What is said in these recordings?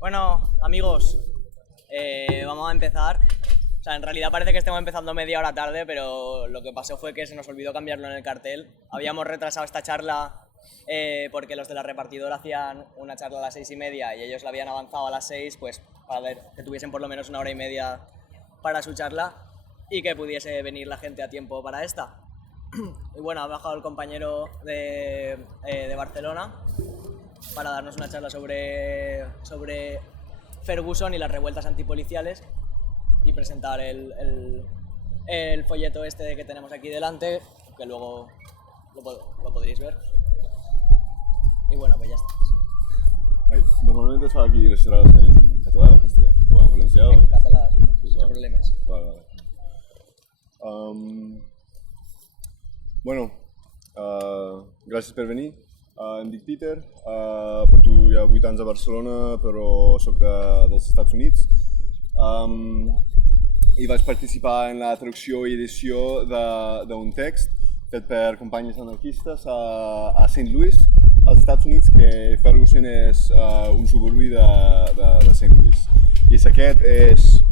Bueno, amigos, vamos a empezar. O sea, en realidad parece que estemos empezando media hora tarde, pero lo que pasó fue que se nos olvidó cambiarlo en el cartel. Habíamos retrasado esta charla porque los de la repartidora hacían una charla a las 6:30 y ellos la habían avanzado a las 6, pues para ver que tuviesen por lo menos una hora y media para su charla y que pudiese venir la gente a tiempo para esta. Y bueno, ha bajado el compañero de Barcelona para darnos una charla sobre Ferguson y las revueltas antipoliciales y presentar el folleto este que tenemos aquí delante, que luego lo podréis ver. Y bueno, pues ya está. Ai, normalment es fa aquí les xerrades en català o en castellà? O en valencià? En català, sí, sense vale. problemes. Vale. Bueno, gràcies per venir. Em dic Peter, porto ja 8 anys a Barcelona, però soc dels Estats Units. I vaig participar en la traducció i edició d'un text fet per companyes anarquistes a St. Louis, als Estats Units, que Ferguson és un suburbi de St. Louis. I aquest és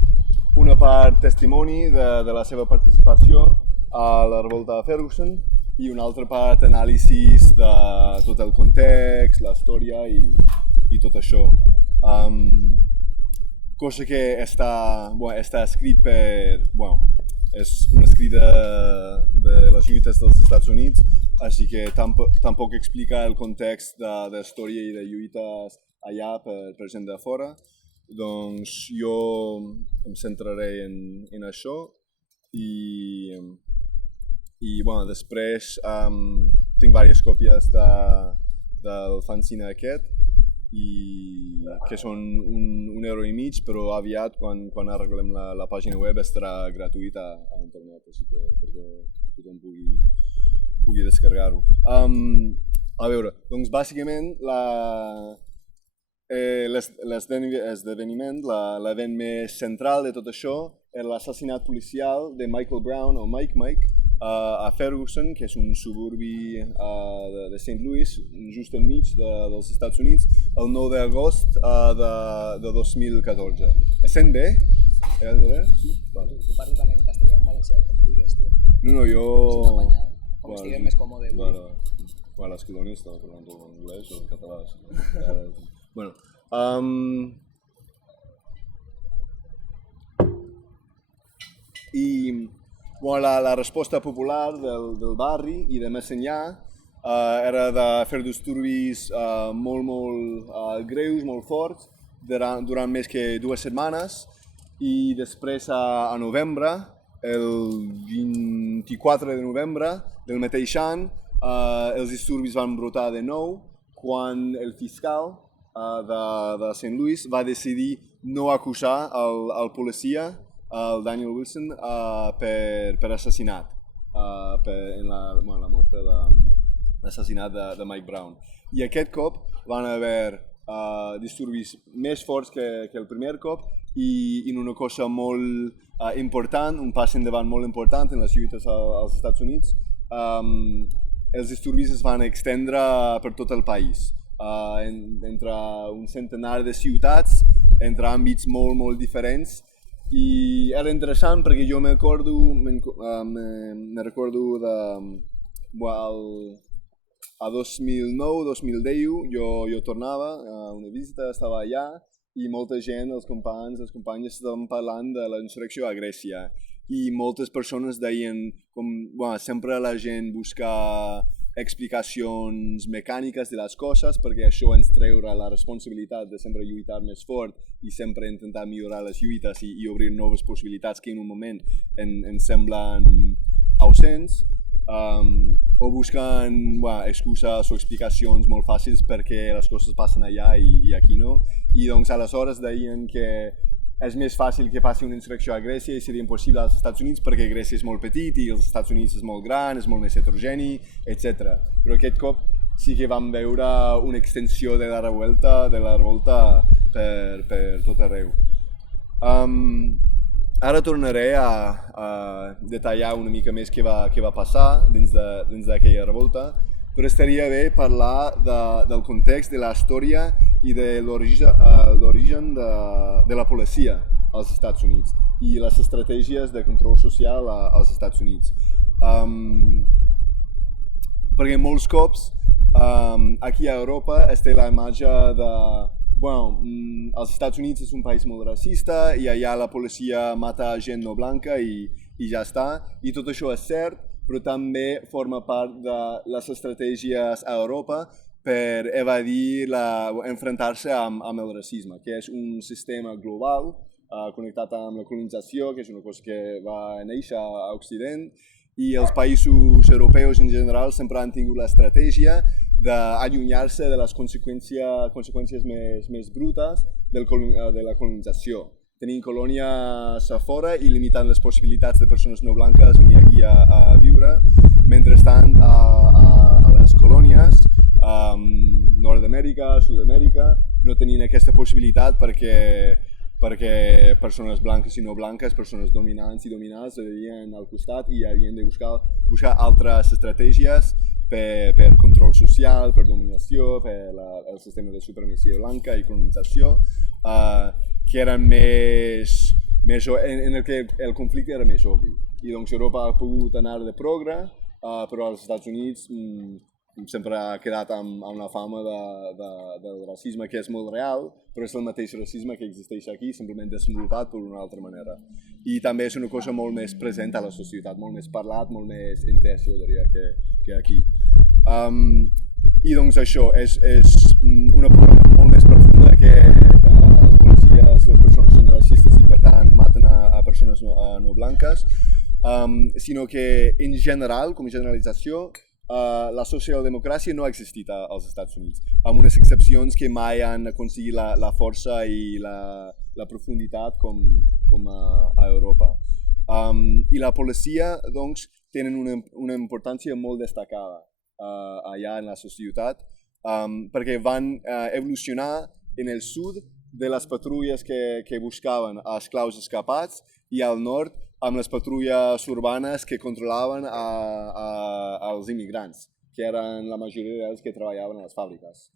una part testimoni de la seva participació a la revolta de Ferguson i una altra part anàlisis de tot el context, la història i tot això. Cosa que està escrit per... és un escrit de les lluites dels Estats Units, així que tampoc explica el context de història i de lluites allà per gent de fora. Doncs jo em centraré en això i després tinc diverses còpies del fanzine aquest que són €1,50, però aviat, quan arreglem la pàgina web, estarà gratuïta a internet, així que perquè tothom pugui descarregar-ho. A veure, doncs bàsicament l'esdeveniment, l'event més central de tot això, és l'assassinat policial de Michael Brown, o Mike, a Ferguson, que és un suburbi de St. Louis, just enmig dels Estats Units, el 9 d'agost de 2014. Sent bé? Sí? Vale. Tu parles també en castellà o en valencià, com vulguis, tio. No, jo... Com estiguem més còmode. Bueno, les colònies estava parlant tot en anglès o en català. Bueno, la resposta popular del barri i de més enllà era de fer disturbis molt greus, molt forts, durant més que 2 setmanes, i després a novembre, el 24 de novembre del mateix any, els disturbis van brotar de nou quan el fiscal de St. Louis va decidir no acusar el policia, el Daniel Wilson, per assassinat, en la mort l'assassinat de Mike Brown. I aquest cop van haver disturbis més forts que el primer cop i en una cosa molt important, un pas endavant molt important en les lluites als Estats Units. Els disturbis es van extendre per tot el país, entre un centenar de ciutats, entre àmbits molt diferents. I era interessant perquè jo me recordo a 2009-2010 jo tornava a una visita, estava allà i molta gent, els companys, les companyes estaven parlant de la insurrecció a Grècia i moltes persones deien com sempre la gent busca explicacions mecàniques de les coses perquè això ens treurà la responsabilitat de sempre lluitar més fort i sempre intentar millorar les lluites i obrir noves possibilitats que en un moment ens semblen ausents, o busquen excuses o explicacions molt fàcils perquè les coses passen allà i aquí no. I doncs aleshores deien que és més fàcil que passi una insurrecció a Grècia i seria impossible als Estats Units perquè Grècia és molt petit i els Estats Units és molt gran, és molt més heterogeni, etc. Però aquest cop sí que vam veure una extensió de la revolta per tot arreu. Ara tornaré a detallar una mica més què va passar dins d'aquella revolta, però estaria bé parlar del context, de la història i de l'origen de la policia als Estats Units i les estratègies de control social als Estats Units. Perquè molts cops aquí a Europa es té la imatge de els Estats Units és un país molt racista i allà la policia mata gent no blanca i ja està. I tot això és cert, però també forma part de les estratègies a Europa per evadir, enfrontar-se amb el racisme, que és un sistema global connectat amb la colonització, que és una cosa que va néixer a Occident, i els països europeus en general sempre han tingut l'estratègia d'allunyar-se de les conseqüències més brutes de la colonització. Tenint colònies a fora i limitant les possibilitats de persones no blanques venir aquí a viure. Mentrestant, a les colònies, Nord-Amèrica, Sud-Amèrica, no tenien aquesta possibilitat perquè persones blanques i no blanques, persones dominants i dominats, vivien al costat i havien de buscar altres estratègies per control social, per dominació, per el sistema de supremacia blanca i colonització, que eren en el que el conflicte era més obvi. I doncs Europa ha pogut anar de progre, però als Estats Units sempre ha quedat amb la fama del racisme, que és molt real, però és el mateix racisme que existeix aquí, simplement desenvolupat d'una altra manera. I també és una cosa molt més present a la societat, molt més parlat, molt més entès, jo diria, que aquí. I doncs això és una problema molt més profunda que els policies i les persones són racistes i per tant maten a persones no blanques, sinó que en general, com a generalització, la socialdemocràcia no ha existit als Estats Units, amb unes excepcions que mai han aconseguit la força i la profunditat com a Europa. I la policia, doncs, tenen una importància molt destacada allà en la societat, perquè van evolucionar en el sud de les patrulles que buscaven a esclaus escapats i al nord amb les patrulles urbanes que controlaven als immigrants, que eren la majoria d'ells que treballaven a les fàbriques.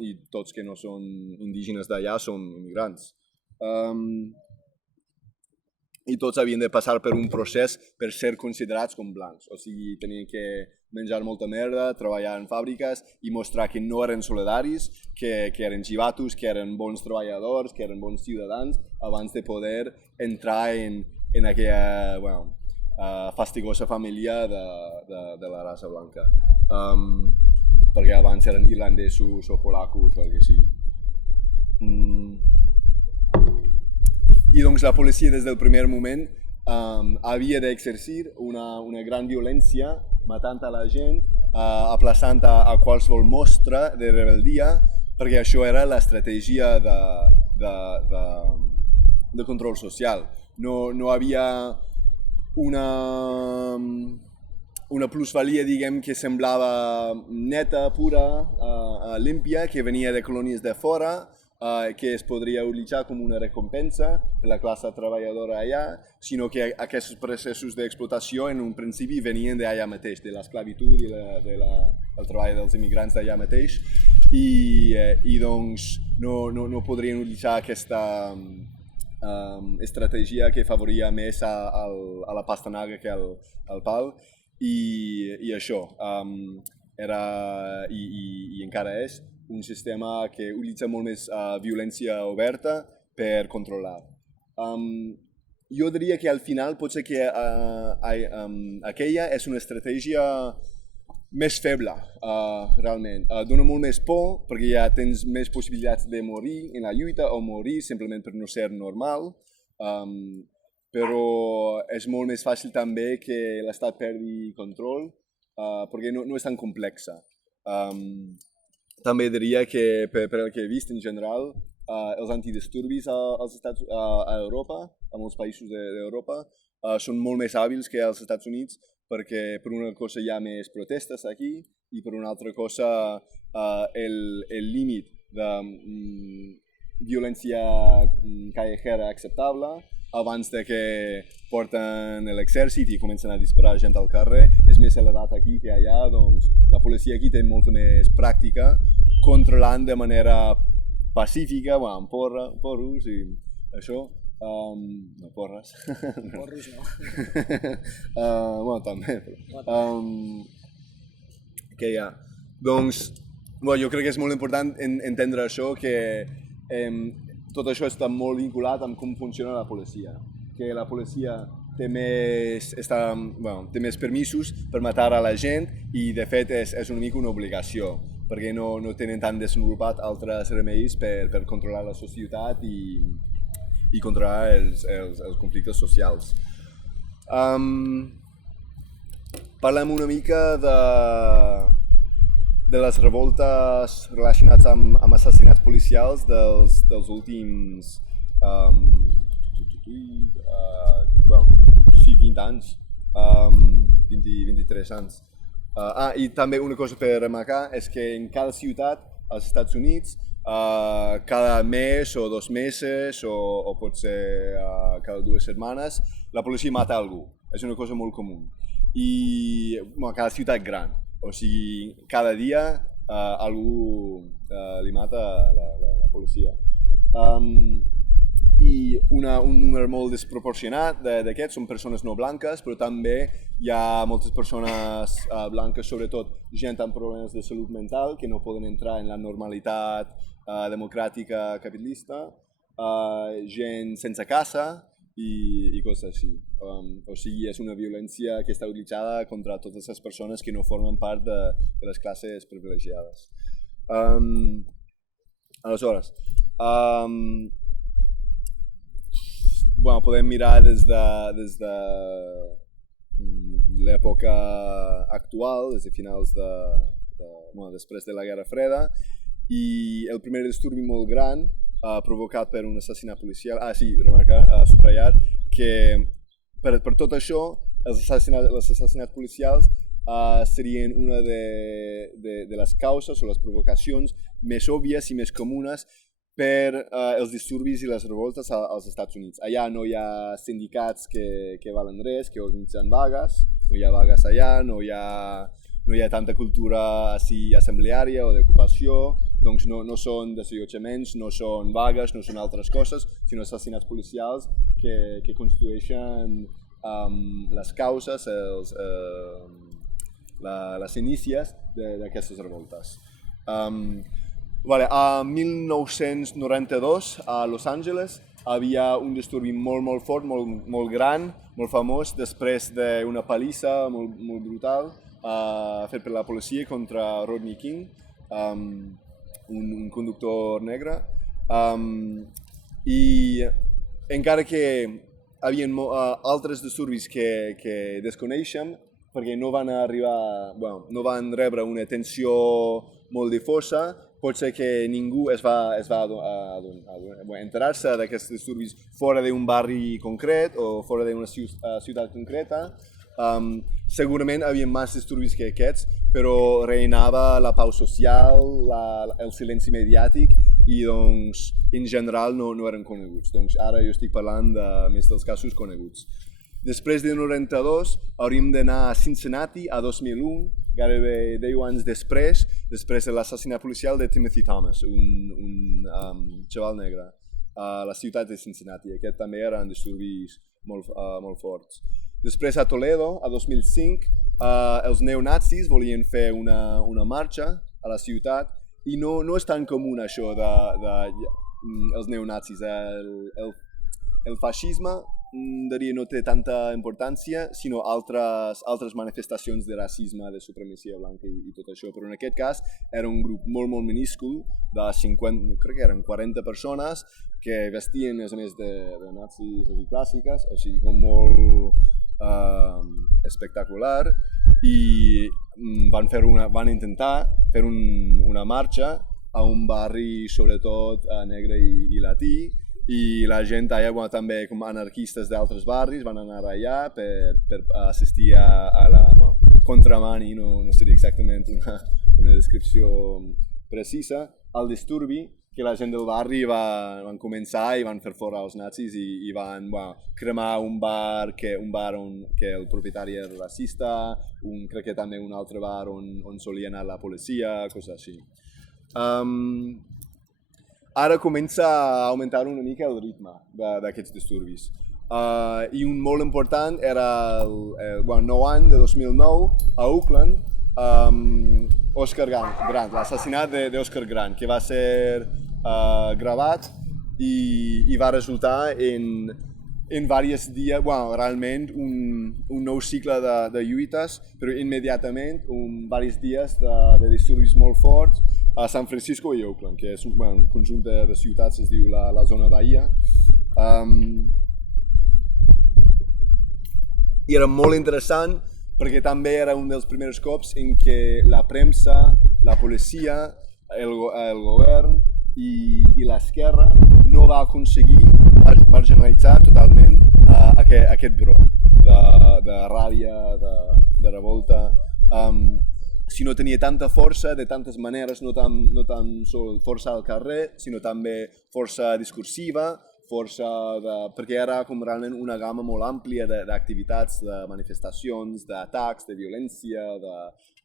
I tots que no són indígenes d'allà són immigrants. I tots havien de passar per un procés per ser considerats com blancs. O sigui, tenien que menjar molta merda, treballar en fàbriques i mostrar que no eren solidaris, que eren xivatos, que eren bons treballadors, que eren bons ciutadans, abans de poder entrar en aquella fastigosa família de la raça blanca. Perquè abans eren irlandesos o polacos o el que sigui. I doncs la policia des del primer moment havia d'exercir una gran violència, matant a la gent, aplaçant a qualsevol mostra de rebel·lia, perquè això era l'estratègia de control social. No havia una plusvalia, diguem, que semblava neta, pura, límpia, que venia de colònies de fora, que es podria utilitzar com una recompensa per la classe treballadora allà, sinó que aquests processos d'explotació en un principi venien d'allà mateix, de l'esclavitud i del treball dels immigrants d'allà mateix, i doncs no podrien utilitzar aquesta estratègia que favoria més a la pastanaga que al pal, i això era i encara és un sistema que utilitza molt més violència oberta per controlar. Jo diria que al final pot ser que aquella és una estratègia més feble, realment. Dona molt més por perquè ja tens més possibilitats de morir en la lluita o morir simplement per no ser normal, però és molt més fàcil també que l'estat perdi control perquè no és tan complexa. També diria que, per el que he vist en general, els antidisturbis a Europa, a molts països d'Europa, són molt més hàbils que als Estats Units perquè per una cosa hi ha més protestes aquí i per una altra cosa el límit de violència callejera acceptable abans de que porten l'exèrcit i comencen a disparar gent al carrer és més elevat aquí que allà, doncs la policia aquí té molta més pràctica controlant de manera pacífica, bueno, amb porros i això. No, porres. Porros no. Bueno, també, però... Què hi ha? Doncs, bueno, jo crec que és molt important entendre això, que tot això està molt vinculat amb com funciona la policia. Que la policia té més permisos per matar a la gent i, de fet, és una mica una obligació, perquè no tenen tan desenvolupat altres remeis per controlar la societat i controlar els conflictes socials. Parlem una mica de les revoltes relacionades amb assassinats policials dels últims 20 anys, 23 anys. I també una cosa per remarcar és que en cada ciutat als Estats Units, cada mes o 2 mesos o potser cada 2 setmanes, la policia mata algú. És una cosa molt comú. I cada ciutat gran, o sigui, cada dia algú li mata la policia. I un número molt desproporcionat d'aquests són persones no blanques, però també hi ha moltes persones blanques, sobretot gent amb problemes de salut mental, que no poden entrar en la normalitat democràtica capitalista, gent sense casa i coses així. O sigui, és una violència que està utilitzada contra totes les persones que no formen part de les classes privilegiades. Aleshores, podem mirar des de l'època actual, des de finals després de la Guerra Freda, i el primer disturbi molt gran provocat per un assassinat policial. Subratllar que per tot això els assassinats policials serien una de les causes o les provocacions més òbvies i més comunes per els disturbis i les revoltes als Estats Units. Allà no hi ha sindicats que valen res, que organitzen vagues, no hi ha vagues allà, no hi ha tanta cultura assembleària o d'ocupació, doncs no són desallotjaments, no són vagues, no són altres coses, sinó assassinats policials que constitueixen les causes, les inícies d'aquestes revoltes. A 1992, a Los Angeles, havia un disturbi molt fort, molt gran, molt famós, després d'una pallissa molt brutal fet per la policia contra Rodney King, un conductor negre. I encara que hi havia altres disturbis que desconeixem, perquè no van rebre una atenció molt difosa, pot ser que ningú es va enterar-se d'aquests disturbis fora d'un barri concret o fora d'una ciutat concreta. Segurament hi havia més disturbis que aquests, però reinava la pau social, el silenci mediàtic i doncs en general no eren coneguts. Doncs ara jo estic parlant més dels casos coneguts. Després de 92 hauríem d'anar a Cincinnati a 2001, gairebé 10 anys després de l'assassinat policial de Timothy Thomas, un xaval negre, a la ciutat de Cincinnati. Aquest també eren disturbis molt forts. Després a Toledo, a 2005, els neonazis volien fer una marxa a la ciutat i no és tan comú això dels neonazis. El feixisme no té tanta importància, sinó altres manifestacions de racisme, de supremacia blanca i tot això. Però en aquest cas era un grup molt minúscul de 50, crec que eren 40 persones que vestien a més de nazis clàssiques, o sigui com molt espectacular, i van intentar fer una marxa a un barri sobretot negre i latí, i la gent allà, també com anarquistes d'altres barris, van anar allà per assistir a la contramani, no seria exactament una descripció precisa, al disturbi, que la gent del barri van començar i van fer fora els nazis i van cremar un bar que el propietari era racista, crec que també un altre bar on solia anar la policia, coses així. ara comença a augmentar una mica el ritme d'aquests disturbis. I un molt important era el 9 any de 2009 a Auckland, Oscar Grant, l'assassinat d'Oscar Grant, que va ser gravat i va resultar en diversos dies, realment un nou cicle de lluites, però immediatament diversos dies de disturbis molt forts a San Francisco i Auckland, que és un conjunt de ciutats, es diu la zona Bahia. I era molt interessant perquè també era un dels primers cops en què la premsa, la policia, el govern i l'esquerra no va aconseguir marginalitzar totalment aquest brot de ràbia, de revolta, sinó tenia tanta força de tantes maneres, no tan sol força al carrer, sinó també força discursiva, perquè era com realment una gamma molt àmplia d'activitats, de manifestacions, d'atacs, de violència,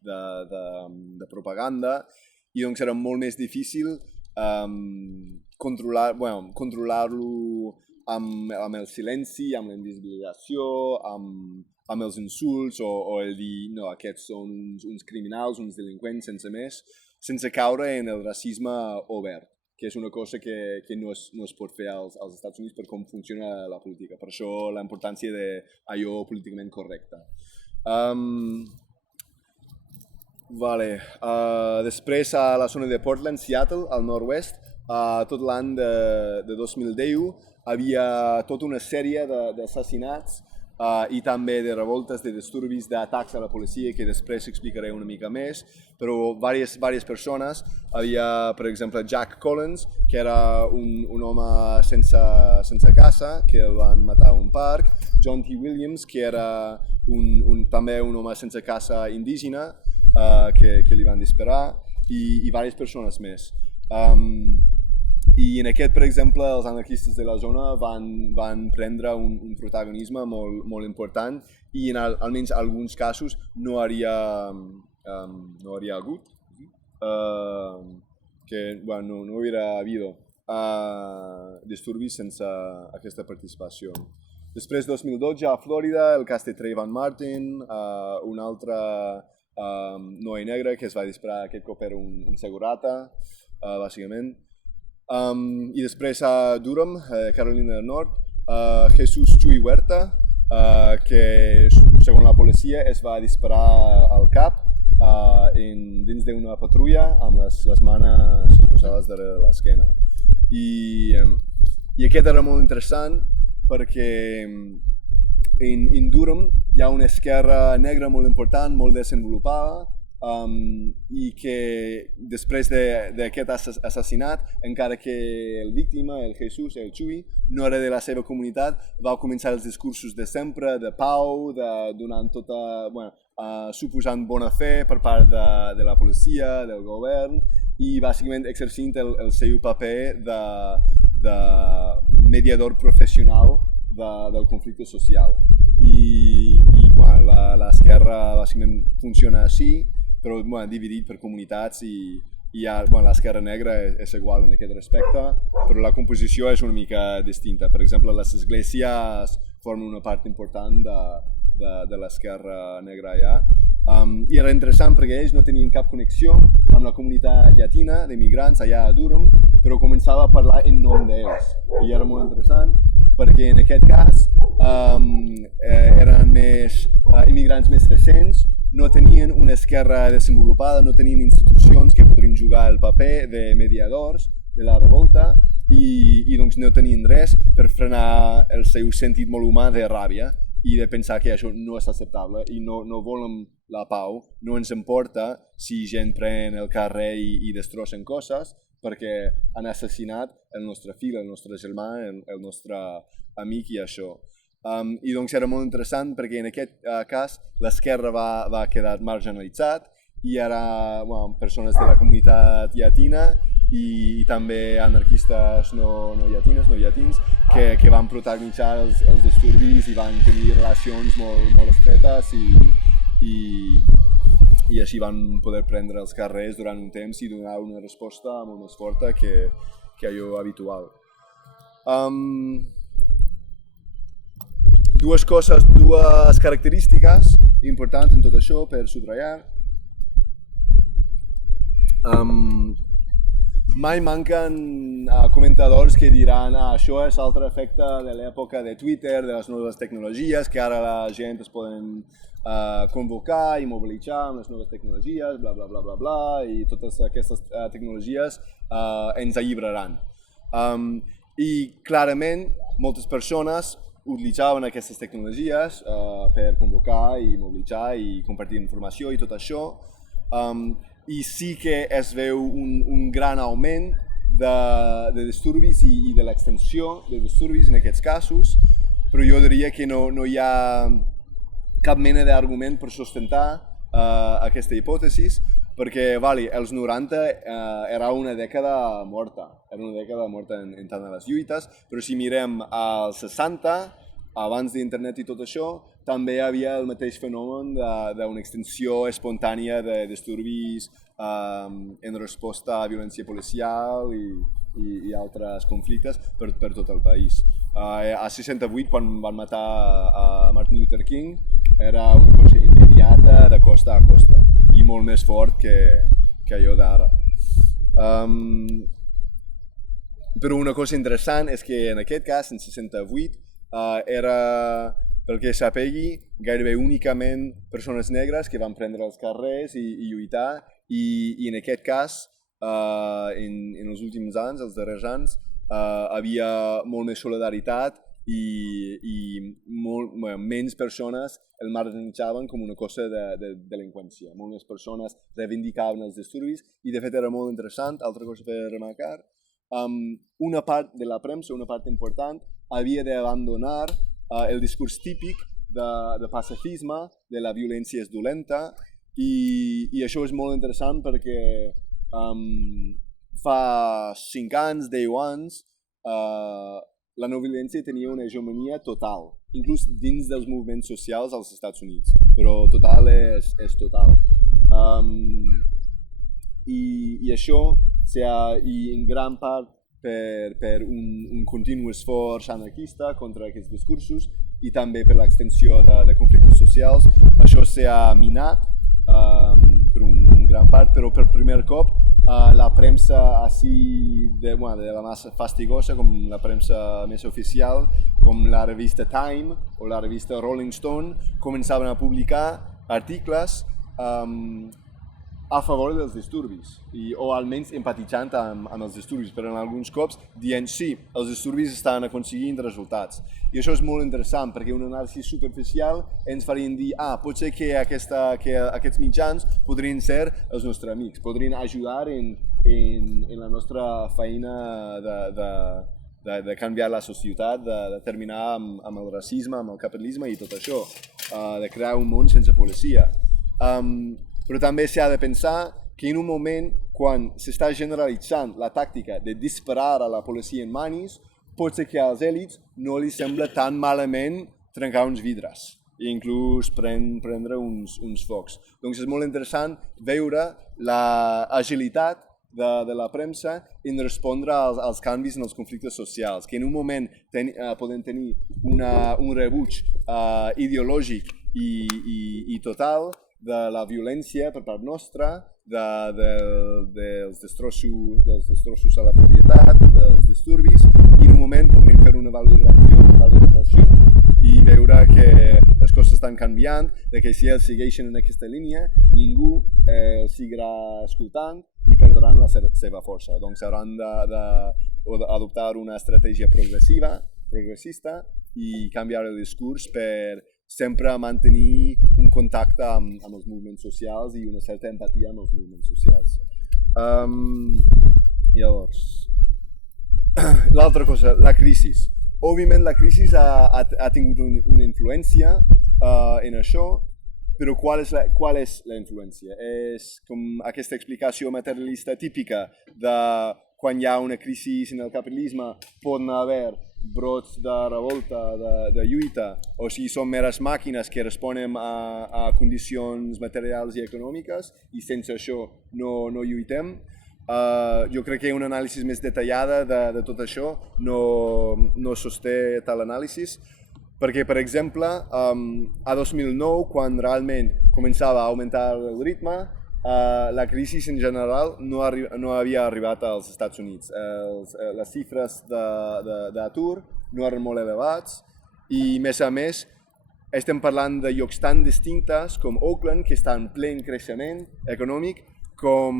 de propaganda, i doncs era molt més difícil controlar-lo amb el silenci, amb la invisibilització, amb els insults o el dir no, aquests són uns criminals, uns delinqüents, sense més, sense caure en el racisme obert, que és una cosa que no es pot fer als Estats Units per com funciona la política. Per això la importància d'allò políticament correcte. Després a la zona de Portland, Seattle, al nord-oest, tot l'any de 2010 havia tota una sèrie d'assassinats i també de revoltes, de disturbis, d'atacs a la policia, que després explicaré una mica més, però diverses persones. Havia, per exemple, Jack Collins, que era un home sense casa, que el van matar a un parc, John T. Williams, que era també un home sense casa indígena, que li van disparar, i diverses persones més. I en aquest, per exemple, els anarquistes de la zona van prendre un protagonisme molt important i en almenys alguns casos no hauria hagut, no hauria habido disturbis sense aquesta participació. Després, 2012, a Florida, el cas de Trayvon Martin, un altre noi negre que es va disparar, aquest cop era un segurata, bàsicament. I després a Durham, Carolina del Nord, Jesús Chuy Huerta, que segons la policia es va disparar al cap dins d'una patrulla amb les mans posades darrere l'esquena. I aquest era molt interessant perquè en Durham hi ha una esquerra negra molt important, molt desenvolupada, i que després d'aquest assassinat, encara que el víctima, el Jesús, el Chuy, no era de la seva comunitat, va començar els discursos de sempre, de pau, donant suposant bona fe per part de la policia, del govern, i bàsicament exercint el seu paper de mediador professional del conflicte social. I l'esquerra bàsicament funciona així, però dividit per comunitats i l'esquerra negra és igual en aquest respecte, però la composició és una mica distinta. Per exemple, les esglésies formen una part important de l'esquerra negra allà. I era interessant perquè ells no tenien cap connexió amb la comunitat llatina d'immigrants allà a Durham, però començava a parlar en nom d'ells. I era molt interessant perquè en aquest cas eren immigrants més recents, no tenien una esquerra desenvolupada, no tenien institucions que podrien jugar el paper de mediadors de la revolta i doncs no tenien res per frenar el seu sentit molt humà de ràbia i de pensar que això no és acceptable i no volem la pau, no ens importa si gent pren el carrer i destrossen coses perquè han assassinat el nostre fill, el nostre germà, el nostre amic i això. I doncs era molt interessant perquè en aquest cas l'esquerra va quedar marginalitzat i ara persones de la comunitat llatina i també anarquistes no llatins que van protagonitzar els disturbis i van tenir relacions molt estretes i així van poder prendre els carrers durant un temps i donar una resposta molt més forta que allò habitual. Dues característiques importants en tot això per subratllar. Mai manquen comentadors que diran això és altre efecte de l'època de Twitter, de les noves tecnologies, que ara la gent es poden convocar i mobilitzar amb les noves tecnologies, bla, bla, bla, bla, bla, i totes aquestes tecnologies ens allibraran. I clarament moltes persones utilitzaven aquestes tecnologies per convocar i mobilitzar i compartir informació i tot això. I sí que es veu un gran augment de disturbis i de l'extensió de disturbis en aquests casos, però jo diria que no hi ha cap mena d'argument per sustentar aquesta hipòtesi, perquè els 90 era una dècada morta, en tant a les lluites, però si mirem als 60, abans d'internet i tot això, també hi havia el mateix fenomen d'una extensió espontània de disturbis en resposta a violència policial i altres conflictes per tot el país. A 68, quan van matar a Martin Luther King, era una cosa immediata de costa a costa i molt més fort que allò d'ara. Però una cosa interessant és que en aquest cas, en 68, era, pel que sapegui, gairebé únicament persones negres que van prendre els carrers i lluitar, i en aquest cas, en els últims anys, els darrers anys, havia molt més solidaritat i menys persones el marginitzaven com una cosa de delinqüència. Molt més persones reivindicaven els disturbis i de fet era molt interessant. Altra cosa per remarcar, una part de la premsa, una part important, havia d'abandonar el discurs típic de pacifisme, de la violència és dolenta, i això és molt interessant perquè fa 5 anys, 10 anys, la no violència tenia una hegemonia total, inclús dins dels moviments socials als Estats Units, però total és total. I això, i en gran part per un continu esforç anarquista contra aquests discursos i també per l'extensió de conflictes socials, això s'ha minat per un gran part, però per primer cop la premsa així de la massa fastigosa, com la premsa més oficial, com la revista Time o la revista Rolling Stone, començaven a publicar articles a favor dels disturbis, o almenys empatitzant amb els disturbis, però en alguns cops dient sí, els disturbis estan aconseguint resultats. I això és molt interessant perquè una anàlisi superficial ens farien dir pot ser que aquests mitjans podrien ser els nostres amics, podrien ajudar en la nostra feina de canviar la societat, de terminar amb el racisme, amb el capitalisme i tot això, de crear un món sense policia. Però també s'ha de pensar que en un moment quan s'està generalitzant la tàctica de disparar a la policia en manis, pot ser que als èlits no li sembla tan malament trencar uns vidres i inclús prendre uns focs. Doncs és molt interessant veure l'agilitat de la premsa en respondre als canvis en els conflictes socials, que en un moment poden tenir un rebuig ideològic i total de la violència per part nostra, dels destrossos a la propietat, dels disturbis, i en un moment podríem fer una valoració i veure que les coses estan canviant, que si ells segueixen en aquesta línia, ningú els seguirà escoltant i perdran la seva força. Doncs hauran d'adoptar una estratègia progressista i canviar el discurs per sempre mantenir un contacte amb els moviments socials i una certa empatia amb els moviments socials. Llavors, l'altra cosa, la crisi. Òbviament la crisi ha tingut una influència en això, però qual és la influència? És com aquesta explicació materialista típica de quan hi ha una crisi en el capitalisme poden haver brots de revolta, de lluita, o si som meres màquines que responem a condicions materials i econòmiques i sense això no lluitem. jo crec que una anàlisi més detallada de tot això no sosté tal anàlisi, perquè, per exemple, a 2009, quan realment començava a augmentar el ritme, la crisi en general no havia arribat als Estats Units. Les xifres d'atur no eren molt elevats i, més a més, estem parlant de llocs tan distintes com Oakland, que està en ple creixement econòmic, com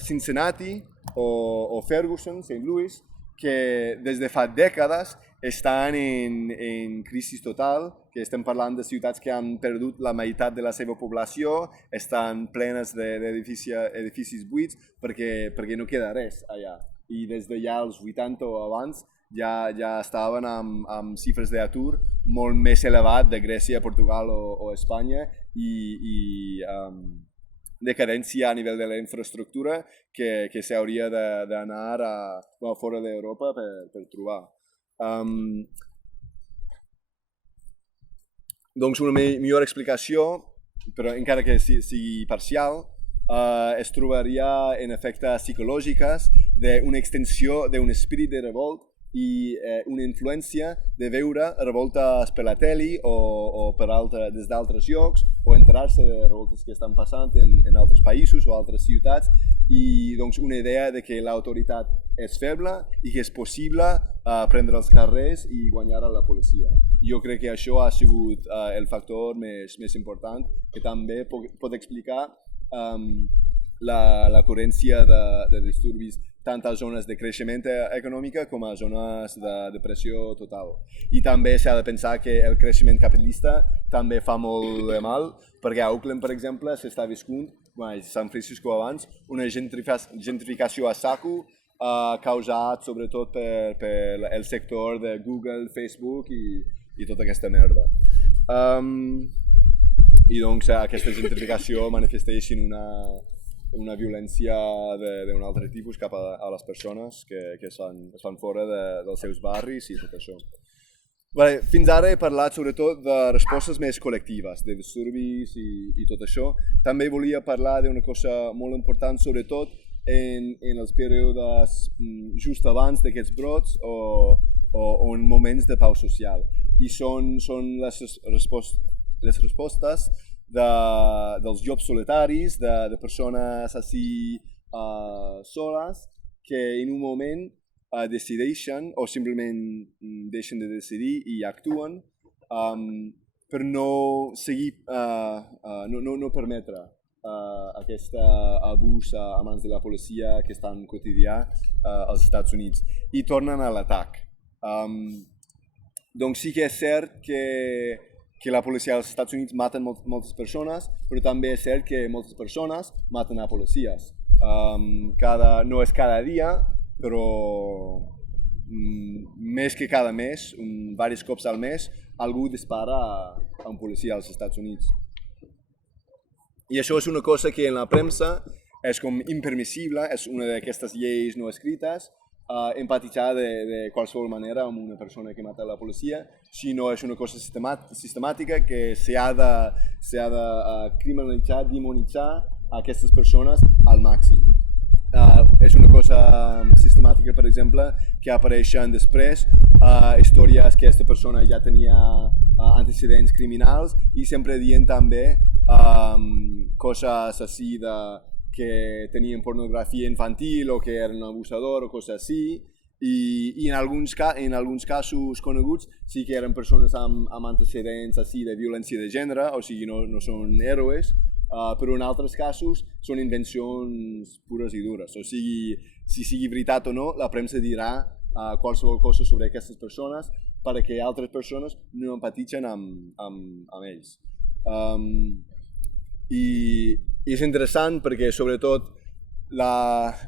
Cincinnati o Ferguson, St. Louis, que des de fa dècades estan en crisi total, que estem parlant de ciutats que han perdut la meitat de la seva població, estan plenes d'edificis buits perquè no queda res allà. I des de ja els 80 o abans ja estaven amb xifres d'atur molt més elevat de Grècia, Portugal o Espanya i decadència a nivell de la infraestructura que s'hauria d'anar fora d'Europa per trobar. Doncs una millor explicació, però encara que sigui parcial, es trobaria en efectes psicològics d'una extensió d'un espírit de revolt i una influència de veure revoltes per la tele o des d'altres llocs o enterar-se de revoltes que estan passant en altres països o altres ciutats i doncs una idea de que l'autoritat és feble i que és possible prendre els carrers i guanyar a la policia. Jo crec que això ha sigut el factor més important que també pot explicar la currència de disturbis tant a zones de creixement econòmic com a zones de depressió total. I també s'ha de pensar que el creixement capitalista també fa molt de mal, perquè a Oakland, per exemple, s'està viscut, a San Francisco abans, una gentrificació a saco causat sobretot per el sector de Google, Facebook i tota aquesta merda. I doncs aquesta gentrificació manifesteix una violència d'un altre tipus cap a les persones que es fan fora dels seus barris i tot això. Fins ara he parlat sobretot de respostes més col·lectives, de disturbis i tot això. També volia parlar d'una cosa molt important, sobretot en els períodes just abans d'aquests brots o en moments de pau social. I són les respostes dels llops solitaris, de persones així soles que en un moment decideixen o simplement deixen de decidir i actuen per no seguir, no permetre aquest abús a mans de la policia que és tan quotidià als Estats Units i tornen a l'atac. Doncs sí que és cert que la policia als Estats Units maten moltes persones, però també és cert que moltes persones maten a policies. No és cada dia, però més que cada mes, diversos cops al mes, algú dispara a un policia als Estats Units. I això és una cosa que en la premsa és com impermissible, és una d'aquestes lleis no escrites, empatitzar de qualsevol manera amb una persona que mata la policia, sinó és una cosa sistemàtica que s'ha de criminalitzar, demonitzar aquestes persones al màxim. És una cosa sistemàtica, per exemple, que apareixen després històries que aquesta persona ja tenia antecedents criminals i sempre dient també coses així que tenien pornografia infantil o que eren abusador o coses així i en alguns casos coneguts sí que eren persones amb antecedents així de violència de gènere, o sigui no són héroes, però en altres casos són invencions pures i dures. O sigui, si sigui veritat o no, la premsa dirà qualsevol cosa sobre aquestes persones perquè altres persones no empatitzen amb ells. I és interessant perquè sobretot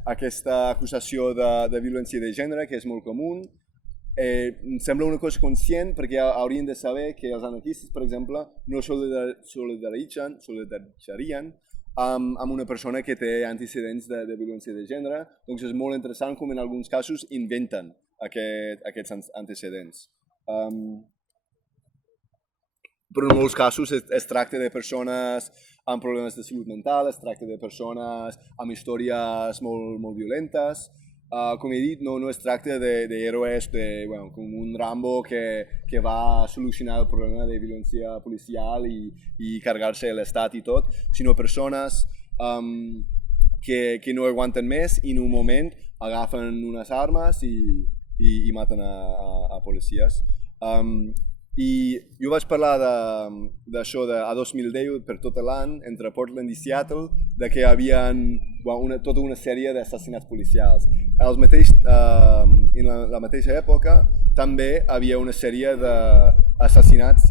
aquesta acusació de violència de gènere, que és molt comú, em sembla una cosa conscient perquè haurien de saber que els anarquistes, per exemple, no solidaritzarien amb una persona que té antecedents de violència de gènere, doncs és molt interessant com en alguns casos inventen aquests antecedents. Però en molts casos es tracta de persones amb problemes de salut mental, es tracta de persones amb històries molt violentes. Com he dit, no es tracta d'héroes com un Rambo que va solucionar el problema de violència policial i carregar-se l'estat i tot, sinó persones que no aguanten més i en un moment agafen unes armes i maten a policies. I jo vaig parlar d'això a 2010 per tot l'any, entre Portland i Seattle, de que hi havia tota una sèrie d'assassinats policials. En la mateixa època també hi havia una sèrie d'assassinats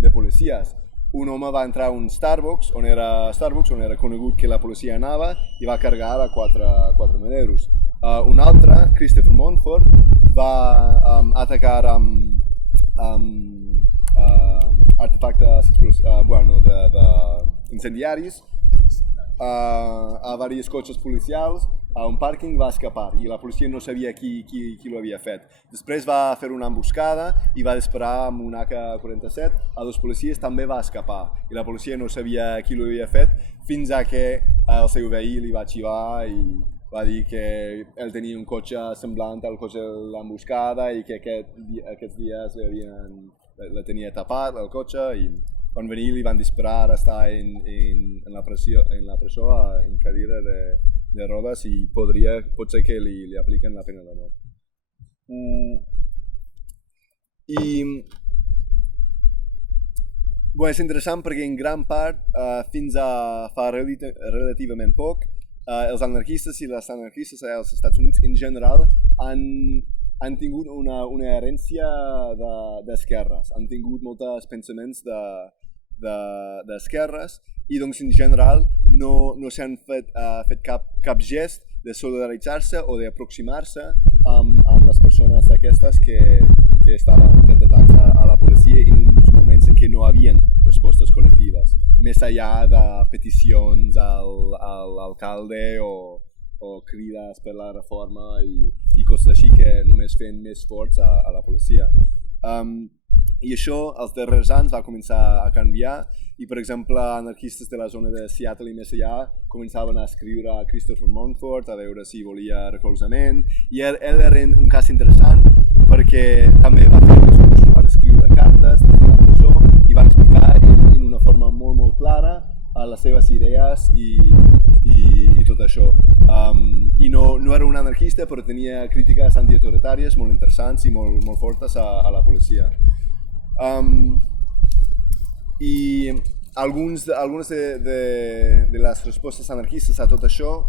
de policies. Un home va entrar a un Starbucks, on era conegut que la policia anava, i va carregar a 4.000 euros. Un altre, Christopher Monfort, va atacar amb artefactes incendiaris a diversos cotxes policials a un pàrquing, va escapar i la policia no sabia qui lo havia fet. Després va fer una emboscada i va disparar amb un AK-47 a dos policies, també va escapar i la policia no sabia qui lo havia fet fins a que el seu veí li va xivar i va dir que ell tenia un cotxe semblant al cotxe de l'emboscada i que aquests dies la tenia tapat, el cotxe, i van venir i li van disparar. Ara està en la presó en cadira de rodes i pot ser que li apliquen la pena de mort. És interessant perquè en gran part, fins a fa relativament poc, els anarquistes i les anarquistes als Estats Units en general han tingut una herència d'esquerres, han tingut molts pensaments d'esquerres i doncs en general no s'han fet cap gest de solidaritzar-se o d'aproximar-se amb les persones aquestes que estaven fent atacs a la policia en uns moments en què no hi havia respostes col·lectives, més enllà de peticions a l'alcalde o crides per la reforma i coses així que només feien més forts a la policia. I això els darrers anys va començar a canviar i, per exemple, anarquistes de la zona de Seattle i més allà començaven a escriure a Christopher Monfort a veure si volia recolzament i ell era un cas interessant perquè també va fer discursos, van escriure cartes des de la presó i van explicar en una forma molt clara les seves idees i tot això. I no era un anarquista, però tenia crítiques antiautoritàries molt interessants i molt fortes a la policia. I algunes de les respostes anarquistes a tot això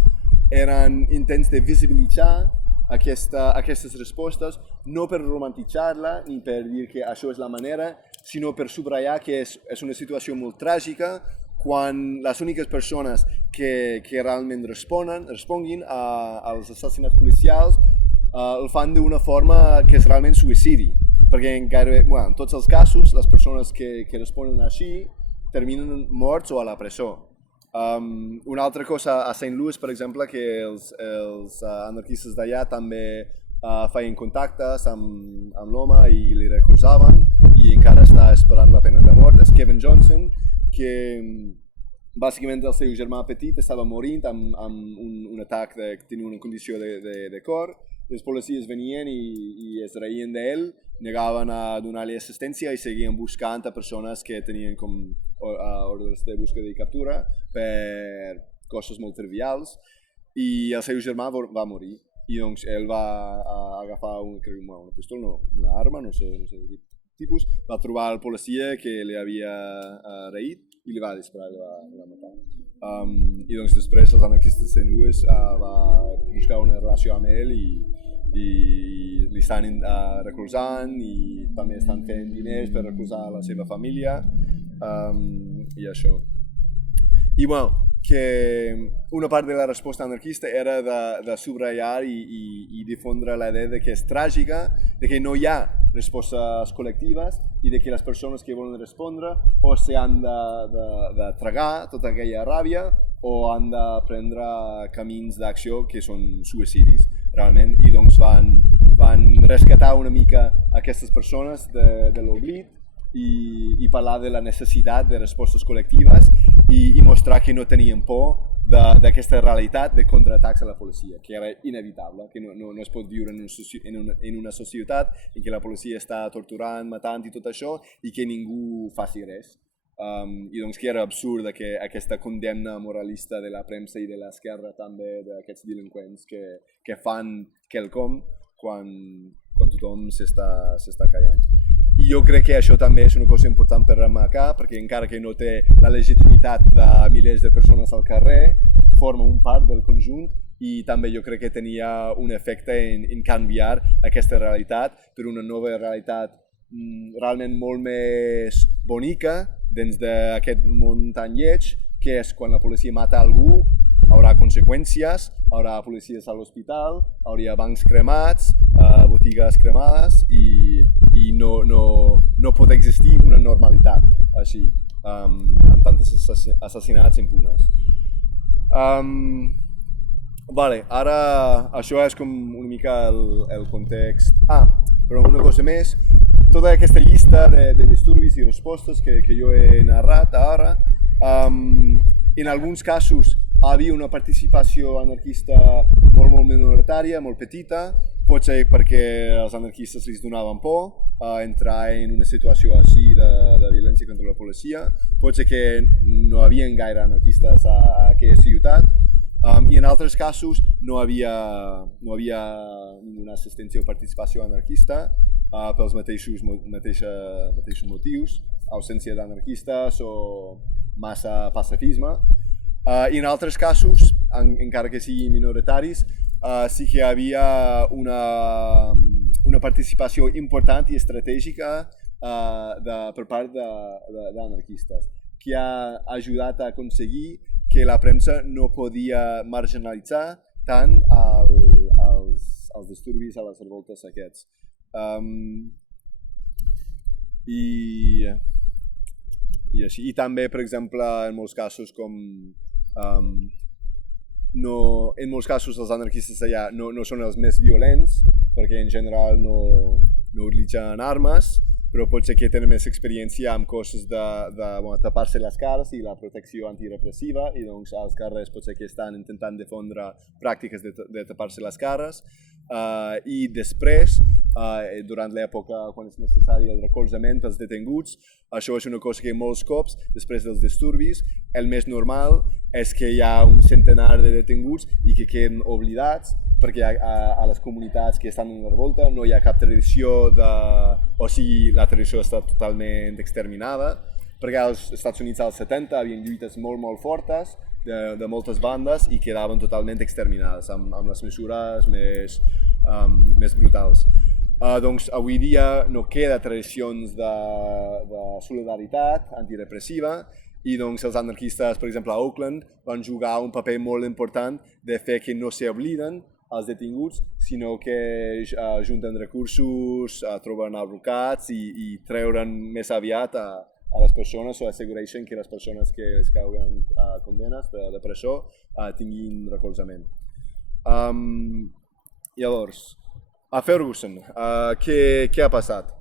eren intents de visibilitzar aquestes respostes, no per romantitzar-la ni per dir que això és la manera, sinó per subratllar que és una situació molt tràgica quan les úniques persones que realment responguin als assassinats policials el fan d'una forma que és realment suïcidi, perquè en tots els casos les persones que responen així terminen morts o a la presó. Una altra cosa a St. Louis, per exemple, que els anarquistes d'allà també feien contactes amb l'home i li recolzaven i encara està esperant la pena de mort, és Kevin Johnson, que bàsicament el seu germà petit estava morint amb un atac que tenia una condició de cor. Els policies venien i es reien d'ell, negaven a donar-li assistència i seguien buscant a persones que tenien com ordres de búsqueda i captura per coses molt trivials i el seu germà va morir i doncs ell va agafar una pistola, una arma, no sé de quin tipus, va trobar el policia que li havia reït i li va disparar i li va matar. I doncs després els anarquistes de St. Louis va buscar una relació amb ell i li estan recolzant i també estan fent diners per recolzar la seva família i això. I que una part de la resposta anarquista era de subratllar i difondre la idea de que és tràgica, de que no hi ha respostes col·lectives i de que les persones que volen respondre o s'han de tragar tota aquella ràbia o han de prendre camins d'acció que són suïcidis realment i doncs van rescatar una mica aquestes persones de l'oblit i parlar de la necessitat de respostes col·lectives i mostrar que no tenien por d'aquesta realitat de contraatacs a la policia, que era inevitable, que no es pot viure en una societat en què la policia està torturant, matant i tot això i que ningú faci res. I doncs que era absurd que aquesta condemna moralista de la premsa i de l'esquerra també d'aquests delinqüents que fan quelcom quan tothom s'està callant. I jo crec que això també és una cosa important per remarcar, perquè encara que no té la legitimitat de milers de persones al carrer, forma un part del conjunt i també jo crec que tenia un efecte en canviar aquesta realitat per una nova realitat realment molt més bonica dins d'aquest món tan lleig, que és quan la policia mata algú, haurà conseqüències, haurà policies a l'hospital, hauria bancs cremats, botigues cremades i no pot existir una normalitat així, amb tantes assassinats impunes. Vale, ara això és com una mica el context. Però una cosa més, tota aquesta llista de disturbis i respostes que jo he narrat ara, en alguns casos hi havia una participació anarquista molt minoritària, molt petita, pot ser perquè als anarquistes els donaven por entrar en una situació així de violència contra la policia, pot ser que no hi havia gaire anarquistes a aquella ciutat, i en altres casos no hi havia ninguna assistència o participació anarquista pels mateixos motius, ausència d'anarquistes o massa pacifisme. I en altres casos, encara que siguin minoritaris, sí que hi havia una participació important i estratègica per part d'anarquistes, que ha ajudat a aconseguir que la premsa no podia marginalitzar tant els disturbis a les revoltes aquests. I també, per exemple, en molts casos en molts casos els anarquistes allà no són els més violents, perquè en general no utilitzen armes, però pot ser que tenen més experiència amb coses de tapar-se les cares i la protecció antirepressiva, i doncs als carrers pot ser que estan intentant difondre pràctiques de tapar-se les cares, i després, durant l'època quan és necessari el recolzament pels detinguts, això és una cosa que molts cops, després dels disturbis, el més normal és que hi ha un centenar de detinguts i que queden oblidats, perquè a les comunitats que estan en la revolta no hi ha cap tradició o sigui, la tradició està totalment exterminada, perquè als Estats Units als 70 hi havia lluites molt fortes de moltes bandes i quedaven totalment exterminades, amb les mesures més brutals. Doncs avui dia no queda tradicions de solidaritat antirepressiva, i doncs els anarquistes, per exemple a Oakland, van jugar un paper molt important de fer que no s'obliden els detinguts, sinó que junten recursos, troben advocats i treuren més aviat a les persones o assegureixen que les persones que els cauen condenes de presó tinguin recolzament. Llavors, a Ferguson, què ha passat?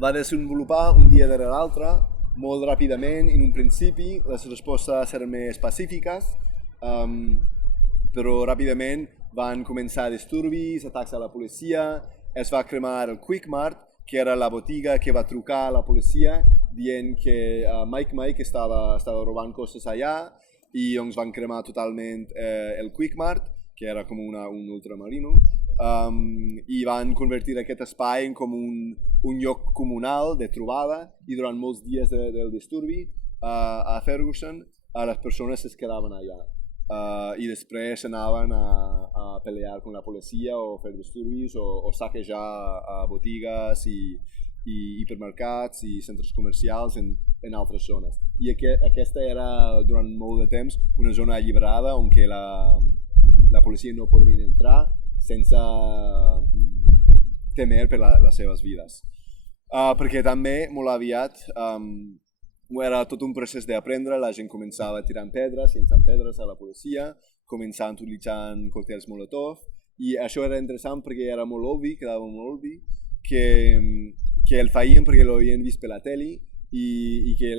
Va desenvolupar un dia darrere l'altre, molt ràpidament. En un principi les respostes eren més pacífiques, però ràpidament van començar disturbis, atacs a la policia, es va cremar el Quick Mart, que era la botiga que va trucar a la policia dient que Mike estava robant coses allà, i doncs van cremar totalment el Quick Mart, que era com un ultramarino, i van convertir aquest espai en com un lloc comunal de trobada, i durant molts dies del disturbi a Ferguson les persones es quedaven allà i després anaven a pelear amb la policia o fer disturbis o saquejar botigues i hipermercats i centres comercials en altres zones. I aquesta era durant molt de temps una zona alliberada on que la policia no podria entrar sense temer per les seves vides. Perquè també, molt aviat, era tot un procés d'aprendre, la gent començava tirant pedres, llançant pedres a la policia, començant utilitzant còctels Molotov, i això era interessant perquè era molt obvi, quedava molt obvi, que el feien perquè l'havien vist per la tele i que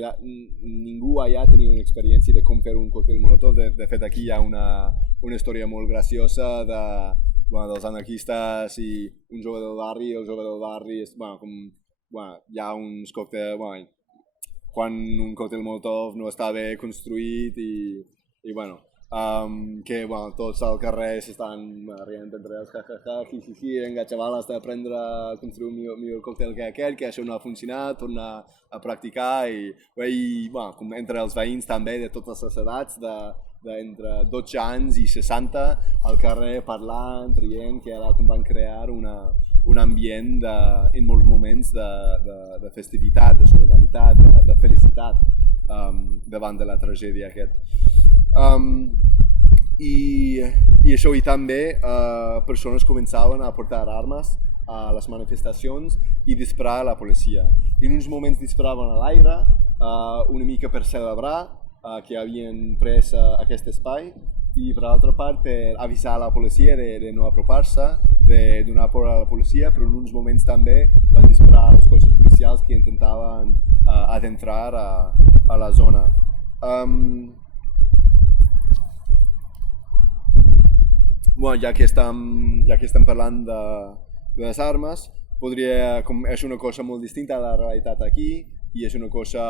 ningú allà tenia una experiència de com fer un còctel molotov. De fet, aquí hi ha una història molt graciosa dels anarquistes i un jove del barri. El jove del barri hi ha uns còctels... quan un còctel molotov no està bé construït i que tots al carrer s'estan rient entre ells, vinga xaval, has d'aprendre a construir un millor còctel que aquell, que això no ha funcionat, torna a practicar i entre els veïns també de totes les edats, d'entre 12 anys i 60 al carrer parlant, rient, que ara van crear un ambient en molts moments de festivitat, de solidaritat, de felicitat davant de la tragèdia aquest. I això, i també persones començaven a portar armes a les manifestacions i disparar a la policia. En uns moments disparaven a l'aire, una mica per celebrar que havien pres aquest espai, i per l'altra part per avisar a la policia de no apropar-se, de donar por a la policia, però en uns moments també van disparar als cotxes policials que intentaven adentrar a la zona. Ja que estem parlant de les armes, és una cosa molt distinta a la realitat aquí i és una cosa...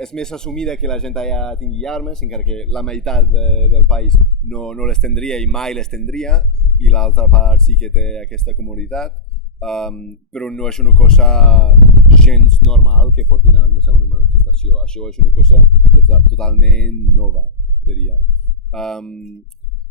És més assumida que la gent allà tingui armes, encara que la meitat del país no les tindria i mai les tindria, i l'altra part sí que té aquesta comoditat, però no és una cosa gens normal que portin armes a una manifestació. Això és una cosa totalment nova, diria.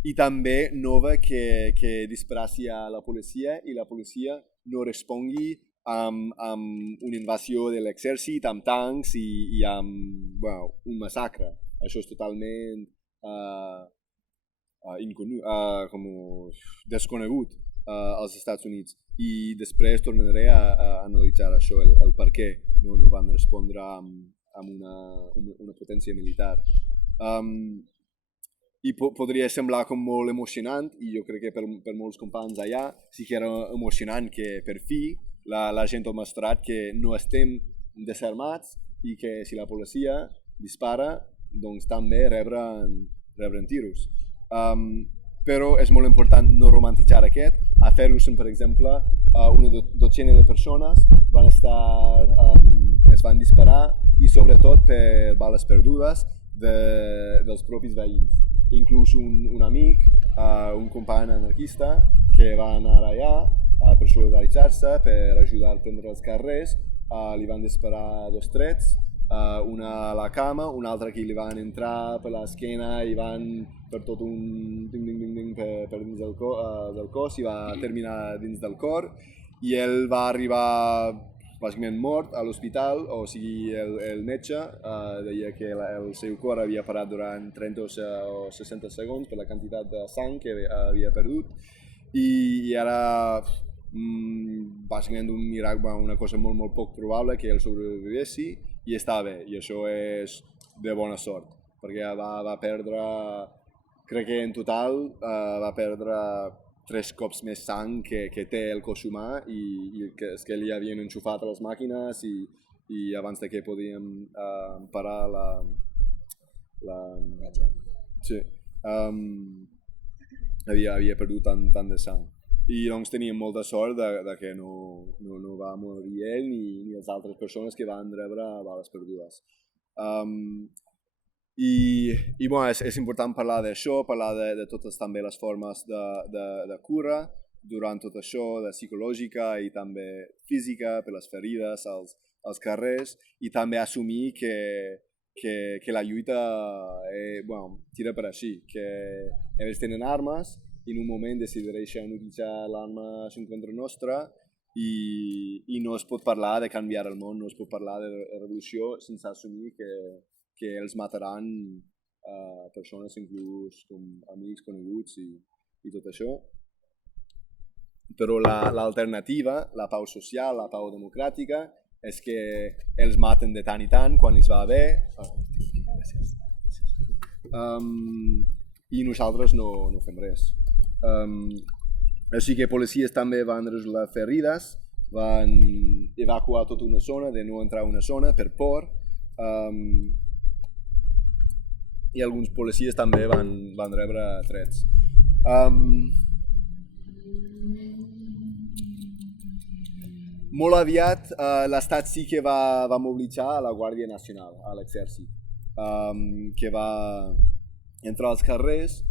I també nova que disparassi a la policia i la policia no respongui amb una invasió de l'exèrcit, amb tancs i amb un massacre. Això és totalment desconegut als Estats Units. I després tornaré a analitzar això, el per què no van respondre amb una potència militar. I podria semblar com molt emocionant, i jo crec que per molts companys allà sí que era emocionant que per fi la gent ha mostrat que no estem desarmats i que si la policia dispara, doncs també rebren tiros. Però és molt important no romantitzar aquest. A Ferguson, per exemple, una dotzena de persones es van disparar i sobretot per bales perdudes dels propis veïns. Inclús un amic, un company anarquista, que va anar allà per solidaritzar-se, per ajudar a prendre els carrers, li van disparar 2 trets, una a la cama, un altre que li van entrar per l'esquena i van per tot un ding-ding-ding per dins del cos i va terminar dins del cor, i ell va arribar bàsicament mort a l'hospital, o sigui, el metge deia que el seu cor havia parat durant 30 o 60 segons per la quantitat de sang que havia perdut, i ara bàsicament un miracle, una cosa molt poc probable que ell sobreviviessi i està bé, i això és de bona sort, perquè va perdre, crec que en total va perdre 3 cops més sang que té el cos humà i que és que li havien enxufat a les màquines i abans de que podíem parar sí, havia perdut tant de sang. I doncs teníem molta sort de que no va morir ell ni les altres persones que van rebre bales perdudes. És important parlar d'això, parlar de totes també les formes de cura durant tot això, de psicològica i també física, per les ferides als carrers, i també assumir que la lluita tira per així, que ells tenen armes i en un moment decideixen utilitzar l'arma en contra nostra i no es pot parlar de canviar el món, no es pot parlar de revolució sense assumir que els mataran persones inclús com amics, coneguts i tot això. Però l'alternativa, la pau social, la pau democràtica, és que els maten de tant i tant quan els va bé. Gràcies. I nosaltres no fem res. Així que policies també van resultar ferides, van evacuar tota una zona, de no entrar a una zona per por, i alguns policies també van rebre trets. Molt aviat l'Estat sí que va mobilitzar a la Guàrdia Nacional, a l'exèrcit, que va entrar als carrers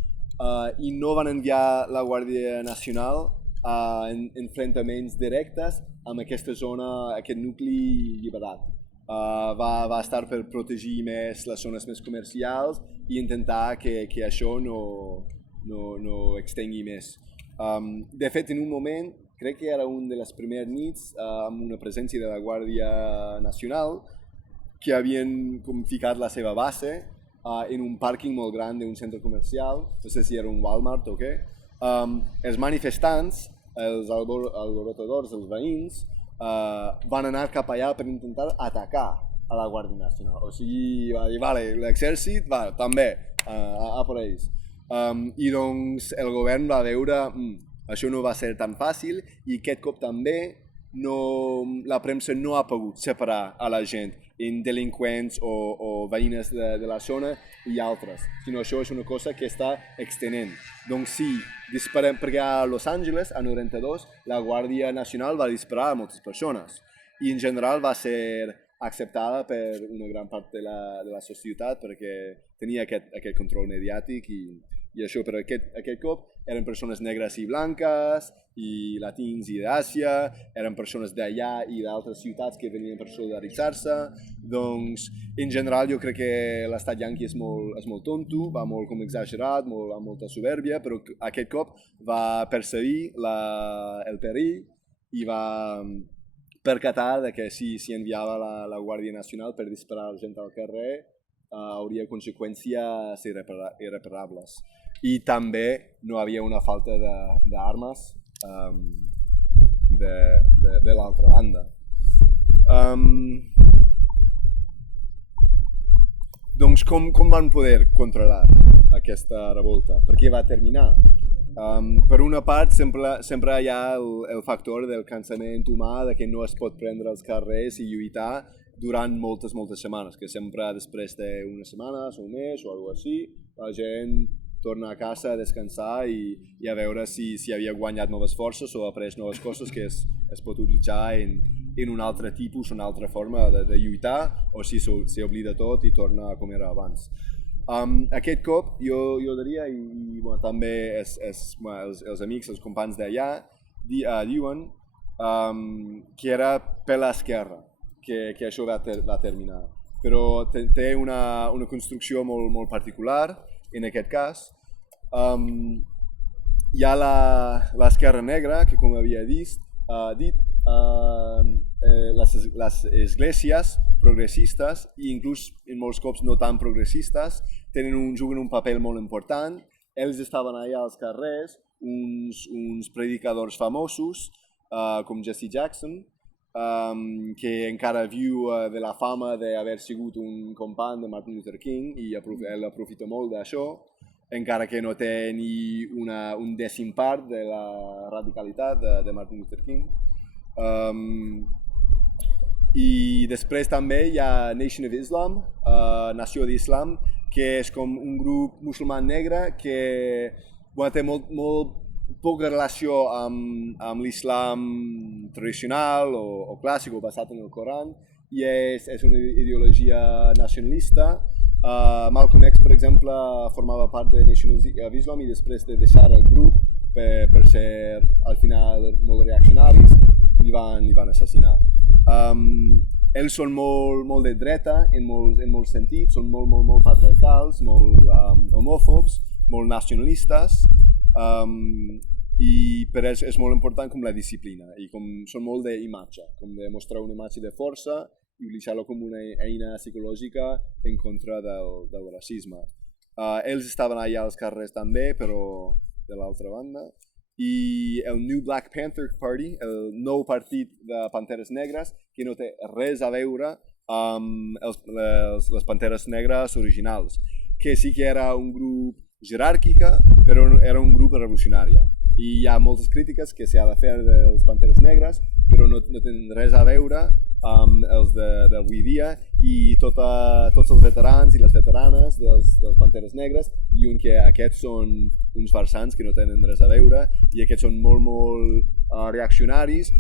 i no van enviar la Guàrdia Nacional a enfrontaments directes amb aquesta zona, aquest nucli liberat. Va estar per protegir més les zones més comercials i intentar que això no extengui més. De fet, en un moment, crec que era una de les primeres nits amb una presència de la Guàrdia Nacional que havien ficat la seva base en un pàrquing molt gran d'un centre comercial, no sé si era un Walmart o què. Els manifestants, els alborotadors, els veïns, van anar cap allà per intentar atacar a la Guàrdia Nacional. O sigui, va dir, vale, l'exèrcit, va, també, a per ells. I doncs el govern va veure això no va ser tan fàcil i aquest cop també la premsa no ha pogut separar a la gent en delinqüents o veïnes de la zona i altres, sinó això és una cosa que està extenent. Doncs sí, disparem, perquè a Los Angeles, a 92, la Guàrdia Nacional va disparar a moltes persones i en general va ser acceptada per una gran part de la societat perquè tenia aquest control mediàtic i això, però aquest cop eren persones negres i blanques i latins i d'Àsia, eren persones d'allà i d'altres ciutats que venien per solidaritzar-se. Doncs, en general, jo crec que l'estat yanqui és molt tonto, va molt com exagerat, amb molta supèrbia, però aquest cop va percedir el perill i va percatar que si enviava la Guàrdia Nacional per disparar gent al carrer hauria conseqüències irreparables. I també no havia una falta d'armes de l'altra banda. Doncs com van poder controlar aquesta revolta? Per què va terminar? Per una part, sempre hi ha el factor del cansament humà, de que no es pot prendre els carrers i lluitar durant moltes setmanes, que sempre després d'unes setmanes o un mes o alguna cosa així, la gent torna a casa a descansar i a veure si havia guanyat noves forces o après noves coses que es pot utilitzar en un altre tipus, una altra forma de lluitar, o si s'oblida tot i torna com era abans. Aquest cop jo diria, i també els amics, els companys d'allà diuen que era per l'esquerra que això va terminar, però té una construcció molt particular. En aquest cas, hi ha l'esquerra negra, que com havia dit, les esglésies progressistes, i inclús en molts cops no tan progressistes, juguen un paper molt important. Ells estaven allà als carrers, uns predicadors famosos, com Jesse Jackson, que encara viu de la fama d'haver sigut un company de Martin Luther King i ell aprofita molt d'això, encara que no té ni un dècim part de la radicalitat de Martin Luther King. I després també hi ha Nation of Islam, Nació d'Islam, que és com un grup musulmà negre que té molt poca relació amb l'islam tradicional o clàssic o basat en el Coran, i és una ideologia nacionalista. Malcolm X, per exemple, formava part de Nation of Islam i després de deixar el grup per ser al final molt reaccionaris, li van assassinar. Ells són molt de dreta en molts sentits, són molt patriarcals, molt homòfobs, molt nacionalistes, i per ells és molt important com la disciplina i com són molt d'imatge, com de mostrar una imatge de força i utilitzar-lo com una eina psicològica en contra del racisme. Ells estaven allà als carrers també, però de l'altra banda. I el New Black Panther Party, el nou partit de Panteres Negres, que no té res a veure amb les Panteres Negres originals, que sí que era un grup jeràrquica, però era un grup revolucionari. I hi ha moltes crítiques que s'ha de fer dels Panteres Negres, però no tenen res a veure amb els d'avui dia, i tots els veterans i les veteranes dels Panteres Negres diuen que aquests són uns farsants que no tenen res a veure, i aquests són molt reaccionaris,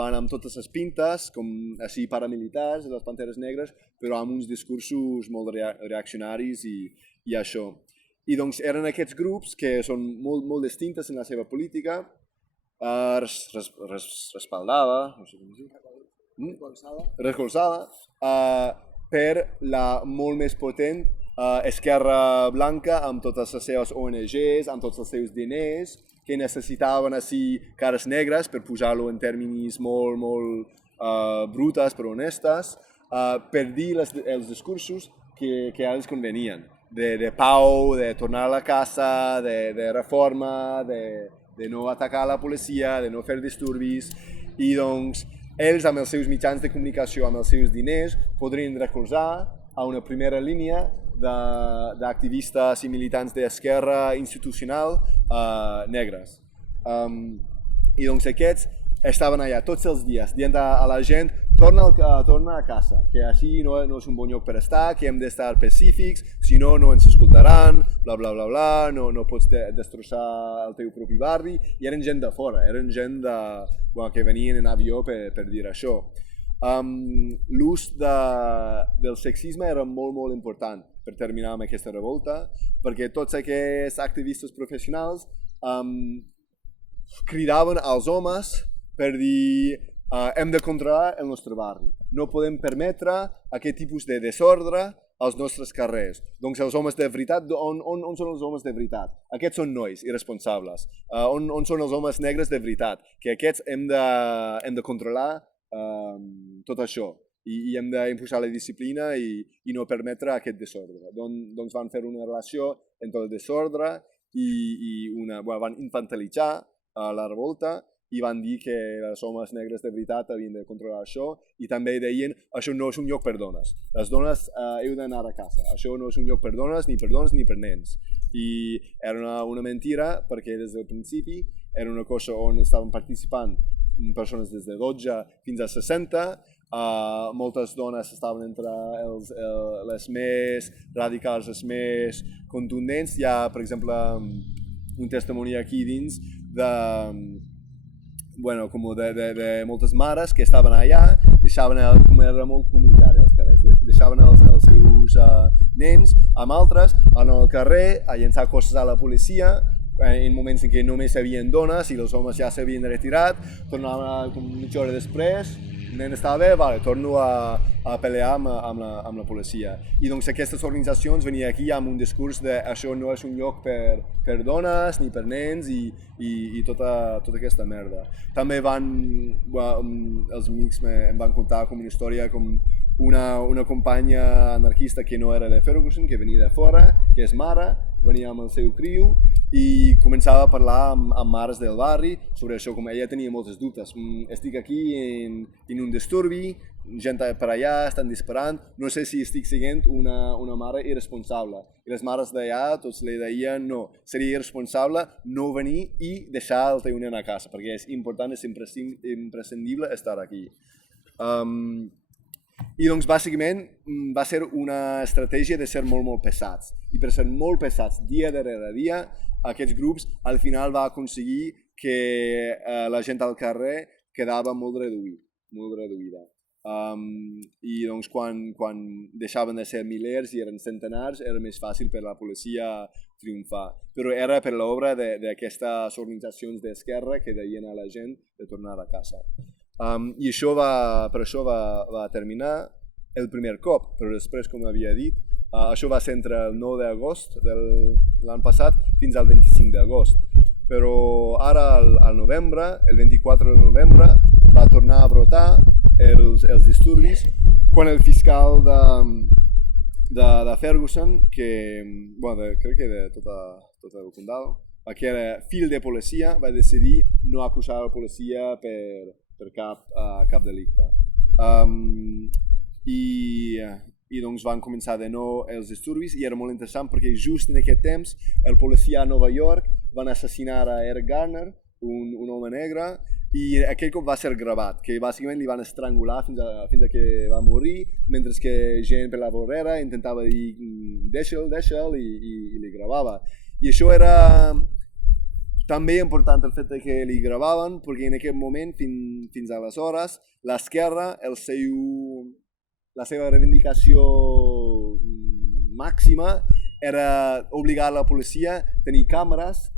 van amb totes les pintes, com així paramilitars, les Panteres Negres, però amb uns discursos molt reaccionaris i això. I doncs eren aquests grups que són molt distintes en la seva política, respaldada, no sé com dir, recolzada per la molt més potent Esquerra Blanca, amb totes les seves ONGs, amb tots els seus diners, que necessitaven així cares negres, per posar-lo en termes molt brutes però honestes, per dir els discursos que els convenien, de pau, de tornar a la casa, de reforma, de no atacar la policia, de no fer disturbis, i doncs ells amb els seus mitjans de comunicació, amb els seus diners, podrien recolzar a una primera línia d'activistes i militants d'esquerra institucional negres. I doncs aquests estaven allà tots els dies dient a la gent: torna a casa, que així no és un bon lloc per estar, que hem d'estar pacífics, si no, no ens escoltaran, bla bla bla bla, no pots destrossar el teu propi barri. I eren gent de fora, eren gent que venien en avió per dir això. L'ús del sexisme era molt important per terminar amb aquesta revolta, perquè tots aquests activistes professionals cridaven als homes per dir: hem de controlar el nostre barri, no podem permetre aquest tipus de desordre als nostres carrers. Doncs els homes de veritat, on són els homes de veritat? Aquests són nois irresponsables. On són els homes negres de veritat? Que aquests hem de controlar tot això, i hem d'impulsar la disciplina i no permetre aquest desordre. Doncs van fer una relació entre el desordre i van infantilitzar la revolta, i van dir que els homes negres de veritat havien de controlar això, i també deien: això no és un lloc per dones, les dones heu d'anar a casa, això no és un lloc per dones ni per nens. I era una mentira, perquè des del principi era una cosa on estaven participant persones des de 12 fins a 60, moltes dones estaven entre les més radicals, les més contundents. Hi ha, per exemple, un testimoni aquí dins de moltes mares que estaven allà, com era molt comunitari als carrers, deixaven els seus nens amb altres en el carrer a llençar coses a la policia en moments en què només hi havia dones i els homes ja s'havien retirat. Tornaven mitja hora després, el nen estava bé, vale, torno a pelear amb la policia. I doncs aquestes organitzacions venien aquí amb un discurs de: això no és un lloc per dones ni per nens, i tota aquesta merda. També els amics em van contar com una història, com una companya anarquista que no era de Ferguson, que venia de fora, que és mare, venia amb el seu criu i començava a parlar amb mares del barri sobre això, com ella tenia moltes dubtes. Estic aquí en un disturbi, gent per allà estan disparant, no sé si estic seguint una mare irresponsable. I les mares d'allà tots li deien: no, seria irresponsable no venir i deixar el teu nen a casa, perquè és important, és imprescindible estar aquí. I doncs bàsicament va ser una estratègia de ser molt pesats, i per ser molt pesats dia darrere dia, aquests grups al final va aconseguir que la gent al carrer quedava molt reduïda. I doncs quan deixaven de ser milers i eren centenars, era més fàcil per la policia triomfar. Però era per l'obra d'aquestes organitzacions d'esquerra que deien a la gent de tornar a casa. I per això va terminar el primer cop, però després, com havia dit, això va ser entre el 9 d'agost de l'any passat fins al 25 d'agost. Però ara, al novembre, el 24 de novembre, va tornar a brotar els disturbis, quan el fiscal de Ferguson, crec que de tot el condado, que era fill de policia, va decidir no acusar la policia per cap delicte. I doncs van començar de nou els disturbis, i era molt interessant perquè just en aquest temps el policia a Nova York van assassinar a Eric Garner, un home negre, i aquell cop va ser gravat, que bàsicament li van estrangular fins a que va morir, mentre que gent per la vorrera intentava dir deixa'l i li gravava. I això era també important el fet de que li gravaven, perquè en aquest moment, fins aleshores, l'esquerra, la seva reivindicació màxima era obligar la policia a tenir càmeres,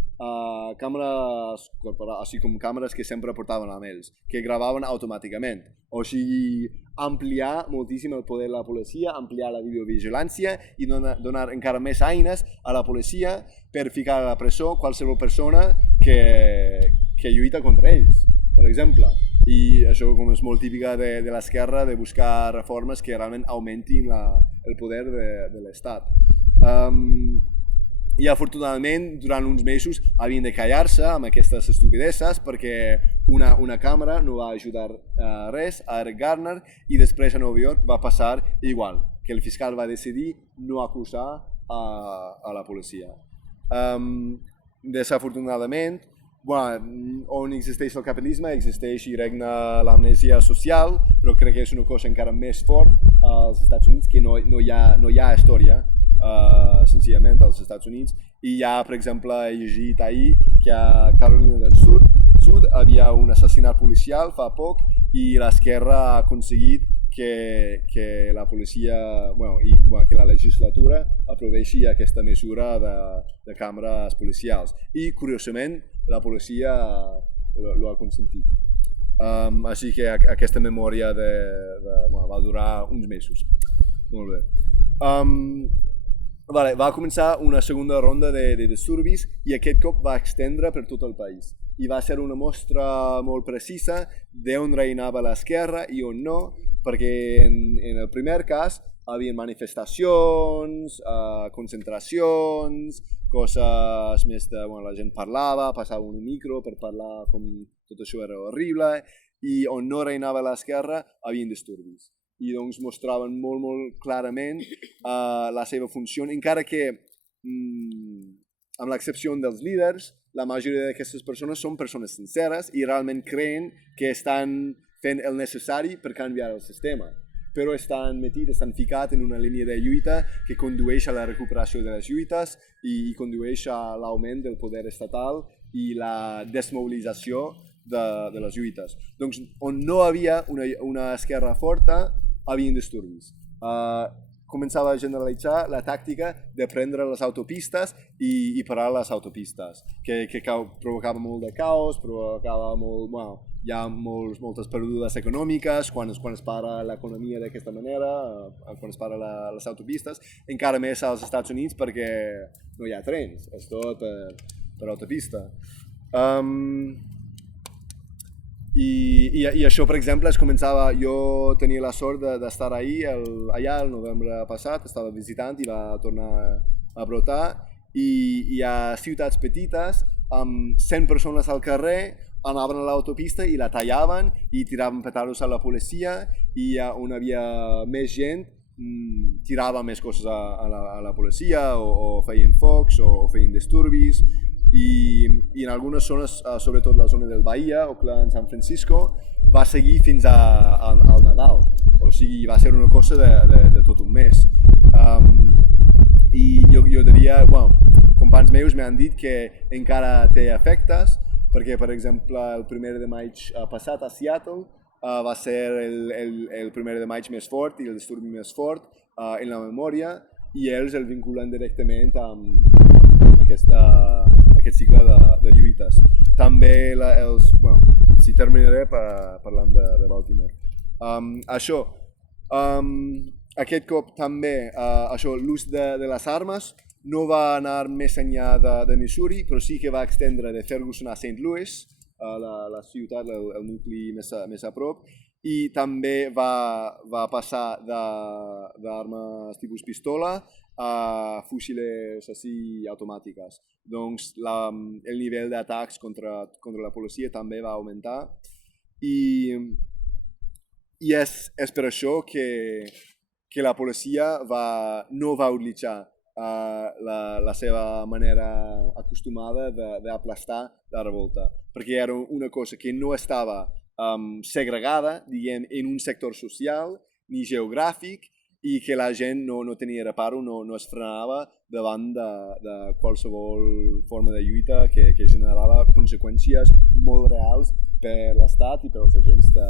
així com càmeres que sempre portaven amb ells, que gravaven automàticament. O sigui, ampliar moltíssim el poder de la policia, ampliar la videovigilància i donar encara més eines a la policia per ficar a la presó qualsevol persona que lluita contra ells, per exemple. I això com és molt típica de l'esquerra, de buscar reformes que realment augmentin el poder de l'Estat. I afortunadament durant uns mesos havien de callar-se amb aquestes estupideses perquè una càmera no va ajudar res a Eric Garner i després a Nova York va passar igual, que el fiscal va decidir no acusar a la policia. Desafortunadament, on existeix el capitalisme existeix i regna l'amnèsia social, però crec que és una cosa encara més fort als Estats Units, que no hi ha història senzillament als Estats Units, i hi ha, per exemple, he llegit ahir que a Carolina del Sud havia un assassinat policial fa poc i l'esquerra ha aconseguit que la policia, que la legislatura aproveixi aquesta mesura de càmeres policials i, curiosament, la policia l'ha consentit. Així que aquesta memòria va durar uns mesos. Molt bé. Va començar una segona ronda de disturbis i aquest cop va extendre per tot el país. I va ser una mostra molt precisa d'on reinava l'esquerra i on no, perquè en el primer cas hi havia manifestacions, concentracions, coses més de... la gent parlava, passava un micro per parlar com tot això era horrible, i on no reinava l'esquerra hi havia disturbis. I doncs mostraven molt clarament la seva funció, encara que, amb l'excepció dels líders, la majoria d'aquestes persones són persones sinceres i realment creen que estan fent el necessari per canviar el sistema, però estan ficats en una línia de lluita que condueix a la recuperació de les lluites i condueix a l'augment del poder estatal i la desmobilització de les lluites. Doncs on no hi havia una esquerra forta, hi havia disturbis. Començava a generalitzar la tàctica de prendre les autopistes i parar les autopistes, que provocava molt de caos, provocava hi ha moltes perdudes econòmiques quan es para l'economia d'aquesta manera, quan es para les autopistes, encara més als Estats Units perquè no hi ha trens, és tot per autopista. I això, per exemple, jo tenia la sort d'estar allà el novembre passat, estava visitant i va tornar a brotar, i hi ha ciutats petites amb 100 persones al carrer, anaven a l'autopista i la tallaven i tiraven petardos a la policia, i on hi havia més gent tirava més coses a la policia o feien focs o feien disturbis. I en algunes zones, sobretot la zona del Bahia, Oakland, San Francisco, va seguir fins al Nadal. O sigui, va ser una cosa de tot un mes. I jo diria, companys meus m'han dit que encara té efectes, perquè, per exemple, el 1 de maig passat a Seattle va ser el 1 de maig més fort i el disturbi més fort en la memòria, i ells el vinculen directament amb aquest cicle de lluites. També si terminaré parlant de Baltimore. Aquest cop també l'ús de les armes no va anar més enllà de Missouri, però sí que va extendre de Ferguson a St. Louis, la ciutat, el nucli més a prop, i també va passar d'armes tipus pistola a fusiles automàtiques. Doncs el nivell d'atacs contra la policia també va augmentar, i és per això que la policia no va utilitzar la seva manera acostumada d'aplastar la revolta, perquè era una cosa que no estava segregada, diguem, en un sector social ni geogràfic, i que la gent no tenia reparo, no es frenava davant de qualsevol forma de lluita que generava conseqüències molt reals per l'Estat i pels agents de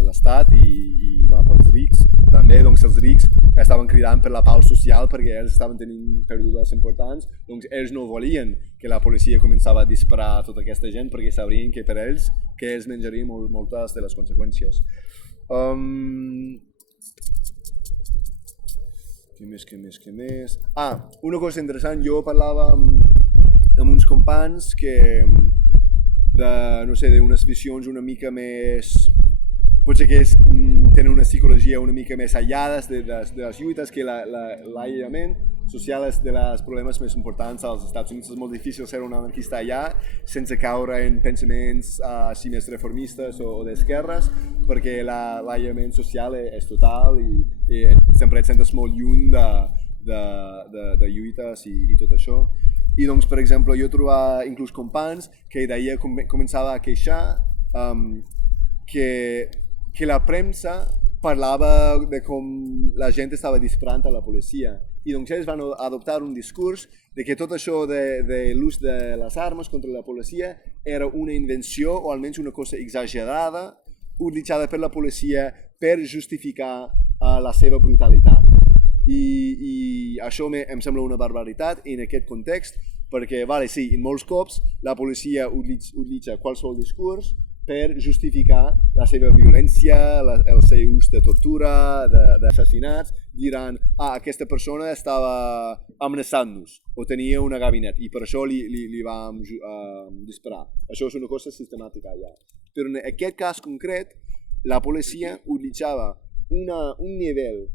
l'Estat i pels rics. També doncs, els rics estaven cridant per la pau social perquè ells estaven tenint perdudes importants, doncs ells no volien que la policia començava a disparar a tota aquesta gent perquè sabrien que per ells que ells menjarien moltes de les conseqüències. Què més? Una cosa interessant, jo parlava amb uns companys que d'unes visions una mica més, potser que tenen una psicologia una mica més aïllades de les lluites, que l'aïllament social és dels problemes més importants als Estats Units. És molt difícil ser un anarquista allà sense caure en pensaments així més reformistes o d'esquerres, perquè l'aïllament social és total i sempre et sentes molt lluny de lluites i tot això. I doncs, per exemple, jo trobava inclús companys que d'ahir començava a queixar que la premsa parlava de com la gent estava disparant a la policia. I doncs ells van adoptar un discurs de que tot això de l'ús de les armes contra la policia era una invenció o almenys una cosa exagerada utilitzada per la policia per justificar la seva brutalitat. I això em sembla una barbaritat en aquest context, perquè, sí, en molts cops la policia utilitza qualsevol discurs per justificar la seva violència, el seu ús de tortura, d'assassinats, diran, aquesta persona estava amenaçant-nos o tenia una gabinet i per això li vam disparar. Això és una cosa sistemàtica allà. Però en aquest cas concret, la policia utilitzava un nivell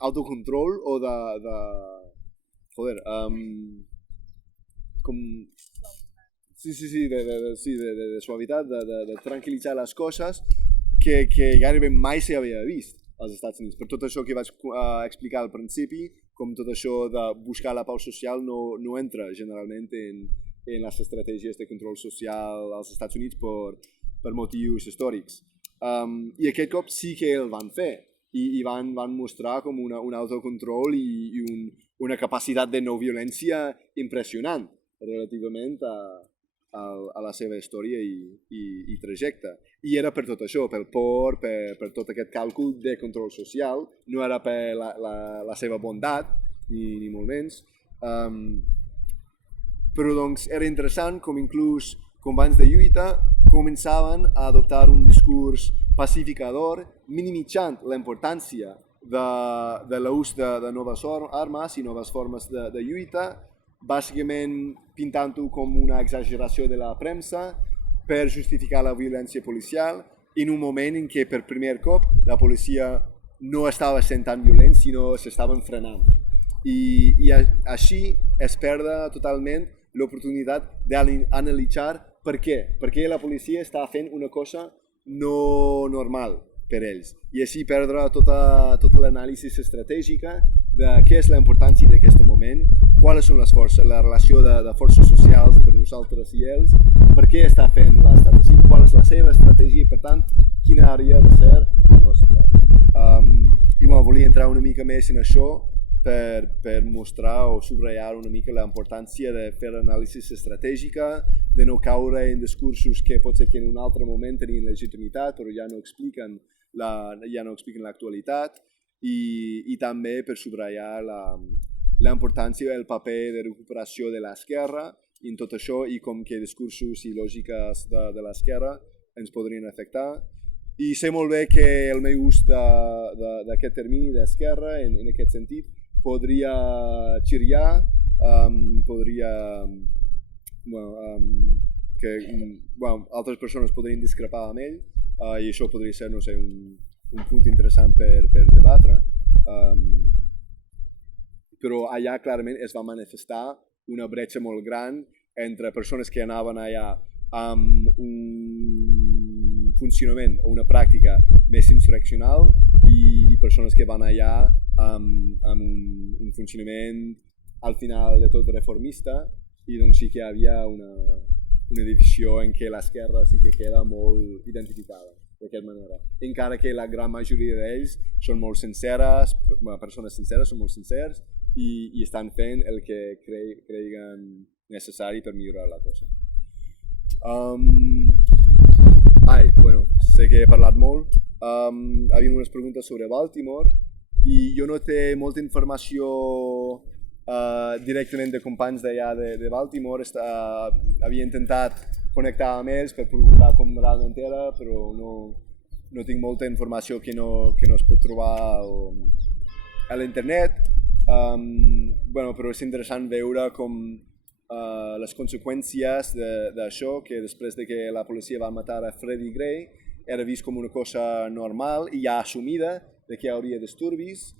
autocontrol o de suavitat, de tranquil·litzar les coses que gairebé mai s'havia vist als Estats Units. Per tot això que vaig explicar al principi, com tot això de buscar la pau social no entra generalment en les estratègies de control social als Estats Units per motius històrics. I aquest cop sí que el van fer i van mostrar com un autocontrol i una capacitat de no violència impressionant relativament a la seva història i trajecte. I era per tot això, pel por, per tot aquest càlcul de control social, no era per la seva bondat, ni molt menys. Però doncs era interessant com inclús companys de lluita començaven a adoptar un discurs pacificador, minimitzant la importància de l'ús de noves armes i noves formes de lluita, bàsicament pintant-ho com una exageració de la premsa per justificar la violència policial en un moment en què per primer cop la policia no estava sent tan violent, sinó s'estaven frenant. I així es perda totalment l'oportunitat d'analitzar per què la policia està fent una cosa no normal per ells. I així perdre tota l'anàlisi estratègica de què és la importància d'aquest moment, quines són les forces, la relació de forces socials entre nosaltres i ells, per què està fent l'estat així, qual és la seva estratègia i, per tant, quina hauria de ser la nostra. I volia entrar una mica més en això per mostrar o subratllar una mica la importància de fer anàlisi estratègica, de no caure en discursos que potser que en un altre moment tenien legitimitat però ja no expliquen l'actualitat i també per subratllar la importància del paper de recuperació de l'esquerra en tot això i com que discursos i lògiques de l'esquerra ens podrien afectar. I sé molt bé que el meu ús d'aquest termini d'esquerra en aquest sentit podria xirriar, altres persones podrien discrepar amb ell i això podria ser, no sé, un punt interessant per debatre. Però allà clarament es va manifestar una bretxa molt gran entre persones que anaven allà amb un funcionament o una pràctica més insurreccional i persones que van allà amb un funcionament al final de tot reformista, i doncs sí que hi havia una divisió en què l'esquerra sí que queda molt identificada d'aquesta manera. Encara que la gran majoria d'ells són molt sinceres, persones sinceres, són molt sincers i estan fent el que creiguen necessari per millorar la cosa. Bueno, sé que he parlat molt. Havia unes preguntes sobre Baltimore i jo no té molta informació directament de companys d'allà de Baltimore. Havia intentat connectar amb ells per preguntar com realment era, però no tinc molta informació que no es pot trobar a l'internet. Però és interessant veure com les conseqüències d'això, que després de que la policia va matar a Freddie Gray, era vist com una cosa normal i ja assumida de que hi hauria disturbis,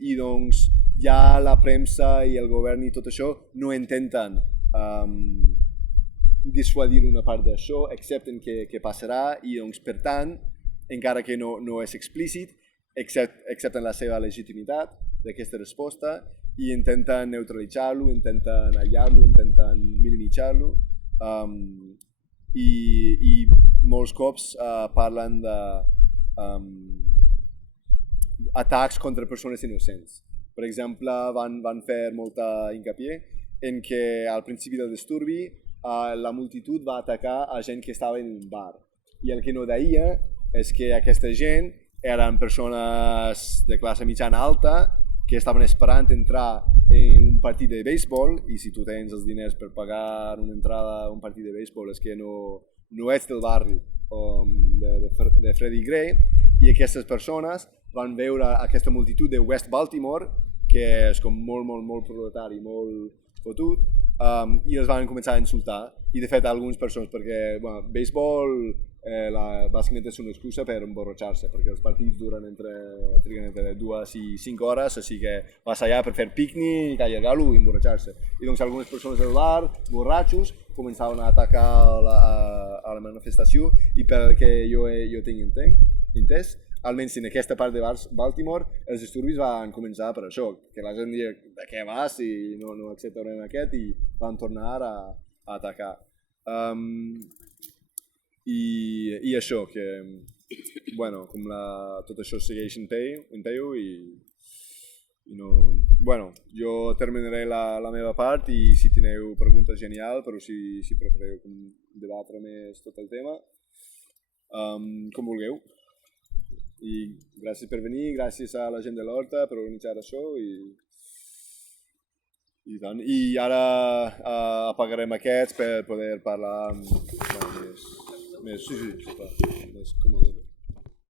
i doncs ja la premsa i el govern i tot això no intenten dissuadir una part d'això, accepten que passarà i doncs per tant, encara que no és explícit, accepten la seva legitimitat d'aquesta resposta i intenten neutralitzar-lo, intenten aïllar-lo, intenten minimitzar-lo, i molts cops parlen d'atacs contra persones innocents. Per exemple, van fer molta hincapié en que al principi del disturbi la multitud va atacar a gent que estava en un bar. I el que no deia és que aquesta gent eren persones de classe mitjana alta que estaven esperant entrar en un partit de béisbol, i si tu tens els diners per pagar una entrada a un partit de béisbol és que no ets del barri de Freddie Gray, i aquestes persones van veure aquesta multitud de West Baltimore, que és com molt proletari, molt fotut, i els van començar a insultar. I de fet algunes persones, perquè béisbol bàsicament és una excusa per emborratxar-se, perquè els partits triguen entre 2 i 5 hores, així que vas allà per fer pícnic, allargar-lo i emborratxar-se. I doncs algunes persones del bar, borratxos, començaven a atacar a la manifestació, i pel que jo tinc entès, almenys en aquesta part de Baltimore, els disturbis van començar per això, que la gent deia de què vas i no acceptarem aquest, i van tornar a atacar. I això, que com tot això segueix en peu i no... Jo terminaré la meva part, i si teniu preguntes, genial, però si prefereu debatre més tot el tema, com vulgueu. I gràcies per venir, gràcies a la gent de l'Horta per organitzar això, i tant. I ara apagarem aquests per poder parlar més còmode.